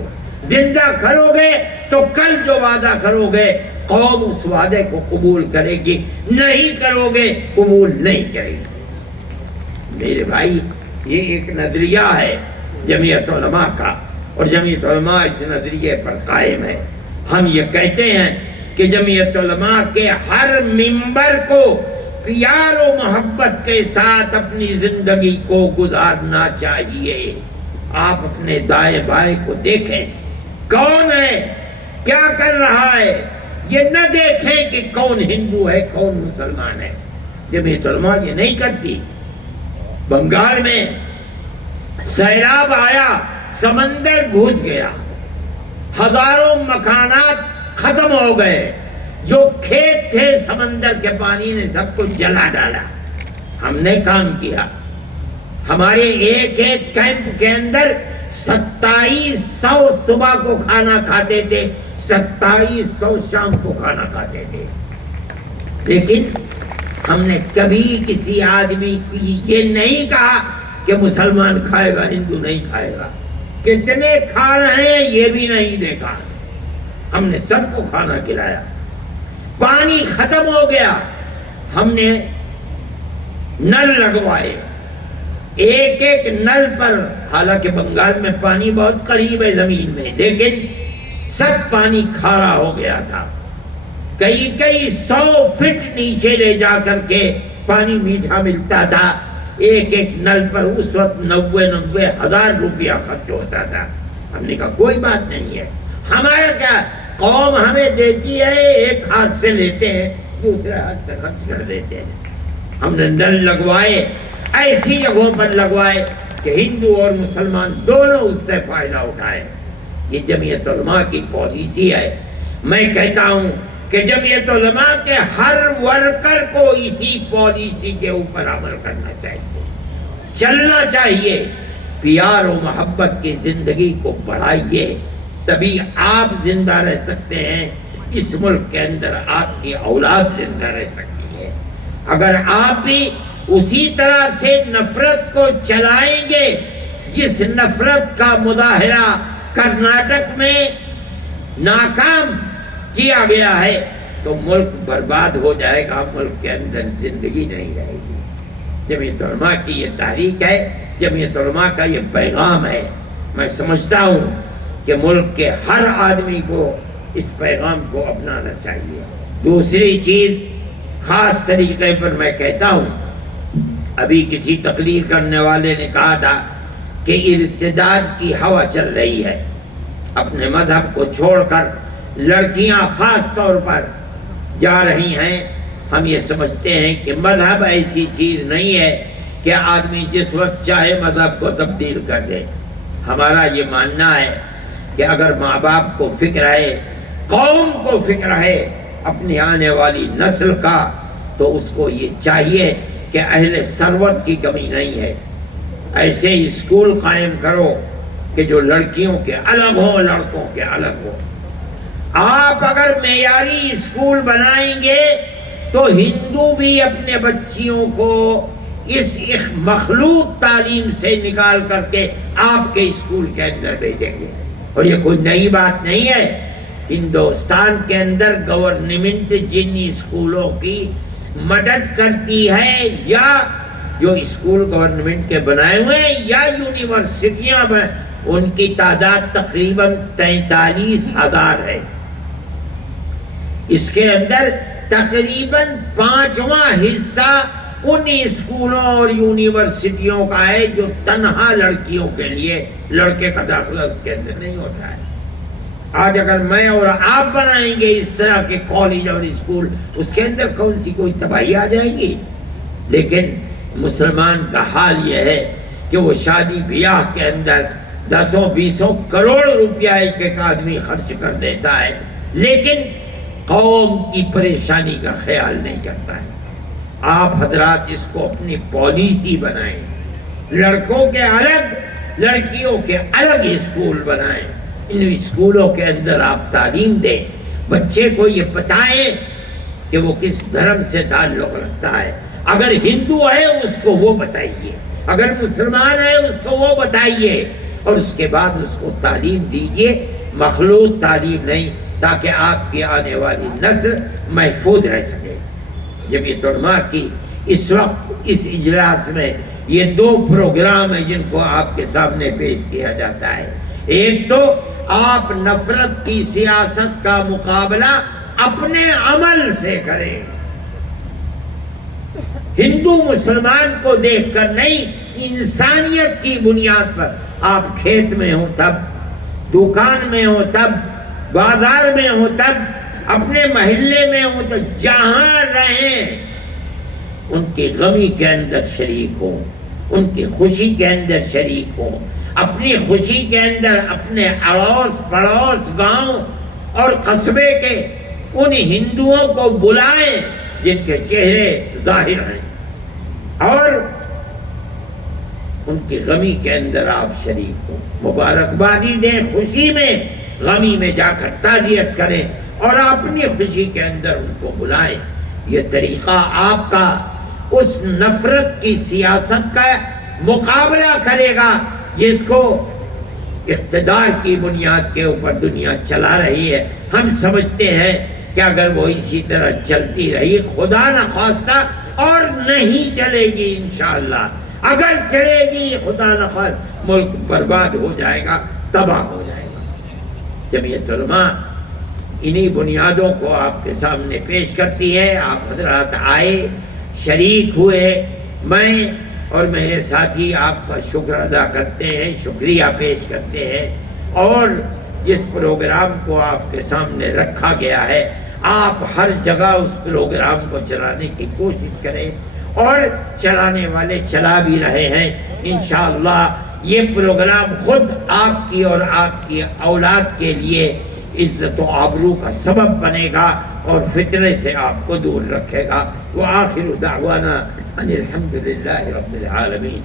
زندہ کرو گے تو کل جو وعدہ کرو گے قوم اس وعدے کو قبول کرے گی، نہیں کرو گے قبول نہیں کرے گی۔ میرے بھائی، یہ ایک نظریہ ہے جمعیت علماء کا، اور جمعیت علماء اس نظریے پر قائم ہے۔ ہم یہ کہتے ہیں کہ جمعیت علماء کے ہر ممبر کو پیار و محبت کے ساتھ اپنی زندگی کو گزارنا چاہیے۔ آپ اپنے دائیں بائیں کو دیکھیں، کون ہے، کیا کر رہا ہے، یہ نہ دیکھیں کہ کون ہندو ہے کون مسلمان ہے۔ جمعیت علماء یہ نہیں کرتی۔ بنگال میں سیلاب آیا، سمندر گھس گیا، ہزاروں مکانات ختم ہو گئے، جو کھیت تھے سمندر کے پانی نے سب کو جلا ڈالا۔ ہم نے کام کیا، ہمارے ایک ایک کیمپ کے اندر 2700 صبح کو کھانا کھاتے تھے، 2700 شام کو کھانا کھاتے تھے۔ لیکن ہم نے کبھی کسی آدمی کی یہ نہیں کہا کہ مسلمان کھائے گا ہندو نہیں کھائے گا، کتنے کھا رہے ہیں یہ بھی نہیں دیکھا۔ ہم نے سب کو کھانا کھلایا۔ پانی ختم ہو گیا، ہم نے نل لگوائے، ایک ایک نل پر، حالانکہ بنگال میں پانی بہت قریب ہے زمین میں، لیکن سب پانی کھارا ہو گیا تھا۔ کئی 100 فٹ نیچے لے جا کر کے پانی میٹھا ملتا تھا، ایک ایک نل پر اس وقت 90,000 روپیہ خرچ ہوتا تھا. ہم نے کہا کوئی بات نہیں ہے، ہمارا کیا، قوم ہمیں دیتی ہے، ایک ہاتھ سے لیتے ہیں دوسرے ہاتھ سے خرچ کر دیتے ہیں. ہم نے نل لگوائے، ایسی جگہوں پر لگوائے کہ ہندو اور مسلمان دونوں اس سے فائدہ اٹھائے. یہ جمعیت علماء کی پالیسی ہے. میں کہتا ہوں کہ جمعیت علماء کے ہر ورکر کو اسی پالیسی کے اوپر عمل کرنا چاہیے، چلنا چاہیے. پیار و محبت کی زندگی کو بڑھائیے، تبھی آپ زندہ رہ سکتے ہیں. اس ملک کے اندر آپ کی اولاد زندہ رہ سکتی ہے. اگر آپ بھی اسی طرح سے نفرت کو چلائیں گے جس نفرت کا مظاہرہ کرناٹک میں ناکام کیا گیا ہے تو ملک برباد ہو جائے گا، ملک کے اندر زندگی نہیں رہے گی. جمعیت علماء کی یہ تحریک ہے، جمعیت علماء کا یہ پیغام ہے. میں سمجھتا ہوں کہ ملک کے ہر آدمی کو اس پیغام کو اپنانا چاہیے. دوسری چیز خاص طریقے پر میں کہتا ہوں، ابھی کسی تقریر کرنے والے نے کہا تھا کہ ارتداد کی ہوا چل رہی ہے، اپنے مذہب کو چھوڑ کر لڑکیاں خاص طور پر جا رہی ہیں. ہم یہ سمجھتے ہیں کہ مذہب ایسی چیز نہیں ہے کہ آدمی جس وقت چاہے مذہب کو تبدیل کر دے. ہمارا یہ ماننا ہے کہ اگر ماں باپ کو فکر ہے، قوم کو فکر ہے اپنی آنے والی نسل کا، تو اس کو یہ چاہیے کہ اہل ثروت کی کمی نہیں ہے. ایسے اسکول قائم کرو کہ جو لڑکیوں کے الگ ہوں، لڑکوں کے الگ ہوں. آپ اگر معیاری اسکول بنائیں گے تو ہندو بھی اپنے بچیوں کو اس مخلوط تعلیم سے نکال کر کے آپ کے اسکول کے اندر بھیجیں گے. اور یہ کوئی نئی بات نہیں ہے. ہندوستان کے اندر گورنمنٹ جن اسکولوں کی مدد کرتی ہے، یا جو اسکول گورنمنٹ کے بنائے ہوئے ہیں یا یونیورسٹیاں میں، ان کی تعداد تقریباً 43,000 ہے. اس کے اندر تقریباً 5واں حصہ ان اسکولوں اور یونیورسٹیوں کا ہے جو تنہا لڑکیوں کے لیے، لڑکے کا داخلہ اس کے اندر نہیں ہوتا ہے. آج اگر میں اور آپ بنائیں گے اس طرح کے کالج اور اسکول، اس کے اندر کون سی کوئی تباہی آ جائے گی. لیکن مسلمان کا حال یہ ہے کہ وہ شادی بیاہ کے اندر 10-20 کروڑ روپیہ ایک آدمی خرچ کر دیتا ہے، لیکن قوم کی پریشانی کا خیال نہیں کرتا ہے. آپ حضرات اس کو اپنی پالیسی بنائیں، لڑکوں کے الگ، لڑکیوں کے الگ اسکول بنائیں. ان اسکولوں کے اندر آپ تعلیم دیں، بچے کو یہ بتائیں کہ وہ کس دھرم سے تعلق رکھتا ہے. اگر ہندو ہے اس کو وہ بتائیے، اگر مسلمان ہے اس کو وہ بتائیے، اور اس کے بعد اس کو تعلیم دیجیے، مخلوط تعلیم نہیں، تاکہ آپ کی آنے والی نسل محفوظ رہ سکے. جمعیت علماء کی اس وقت اس اجلاس میں یہ 2 پروگرام ہیں جن کو آپ کے سامنے پیش کیا جاتا ہے. ایک تو آپ نفرت کی سیاست کا مقابلہ اپنے عمل سے کریں، ہندو مسلمان کو دیکھ کر نہیں، انسانیت کی بنیاد پر. آپ کھیت میں ہوں تب، دکان میں ہوں تب، بازار میں ہوں تب، اپنے محلے میں ہوں تو جہاں رہیں ان کی غمی کے اندر شریک ہوں، ان کی خوشی کے اندر شریک ہوں. اپنی خوشی کے اندر اپنے اڑوس پڑوس، گاؤں اور قصبے کے ان ہندوؤں کو بلائیں جن کے چہرے ظاہر ہیں، اور ان کی غمی کے اندر آپ شریک ہوں. مبارکبادی دیں خوشی میں، غمی میں جا کر تعزیت کریں، اور اپنی خوشی کے اندر ان کو بلائیں. یہ طریقہ آپ کا اس نفرت کی سیاست کا مقابلہ کرے گا جس کو اقتدار کی بنیاد کے اوپر دنیا چلا رہی ہے. ہم سمجھتے ہیں کہ اگر وہ اسی طرح چلتی رہی، خدا نخواستہ اور نہیں چلے گی انشاءاللہ، اگر چلے گی خدا نخواستہ ملک برباد ہو جائے گا، تباہ ہو جائے گا. جمعیت علماء انہی بنیادوں کو آپ کے سامنے پیش کرتی ہے. آپ حضرات آئے، شریک ہوئے. میں اور میرے ساتھی آپ کا شکر ادا کرتے ہیں، شکریہ پیش کرتے ہیں، اور جس پروگرام کو آپ کے سامنے رکھا گیا ہے آپ ہر جگہ اس پروگرام کو چلانے کی کوشش کریں، اور چلانے والے چلا بھی رہے ہیں۔ انشاءاللہ یہ پروگرام خود آپ کی اور آپ کی اولاد کے لیے عزت و آبرو کا سبب بنے گا اور فتنے سے آپ کو دور رکھے گا۔ وآخر دعوانا ان الحمد للہ رب العالمین۔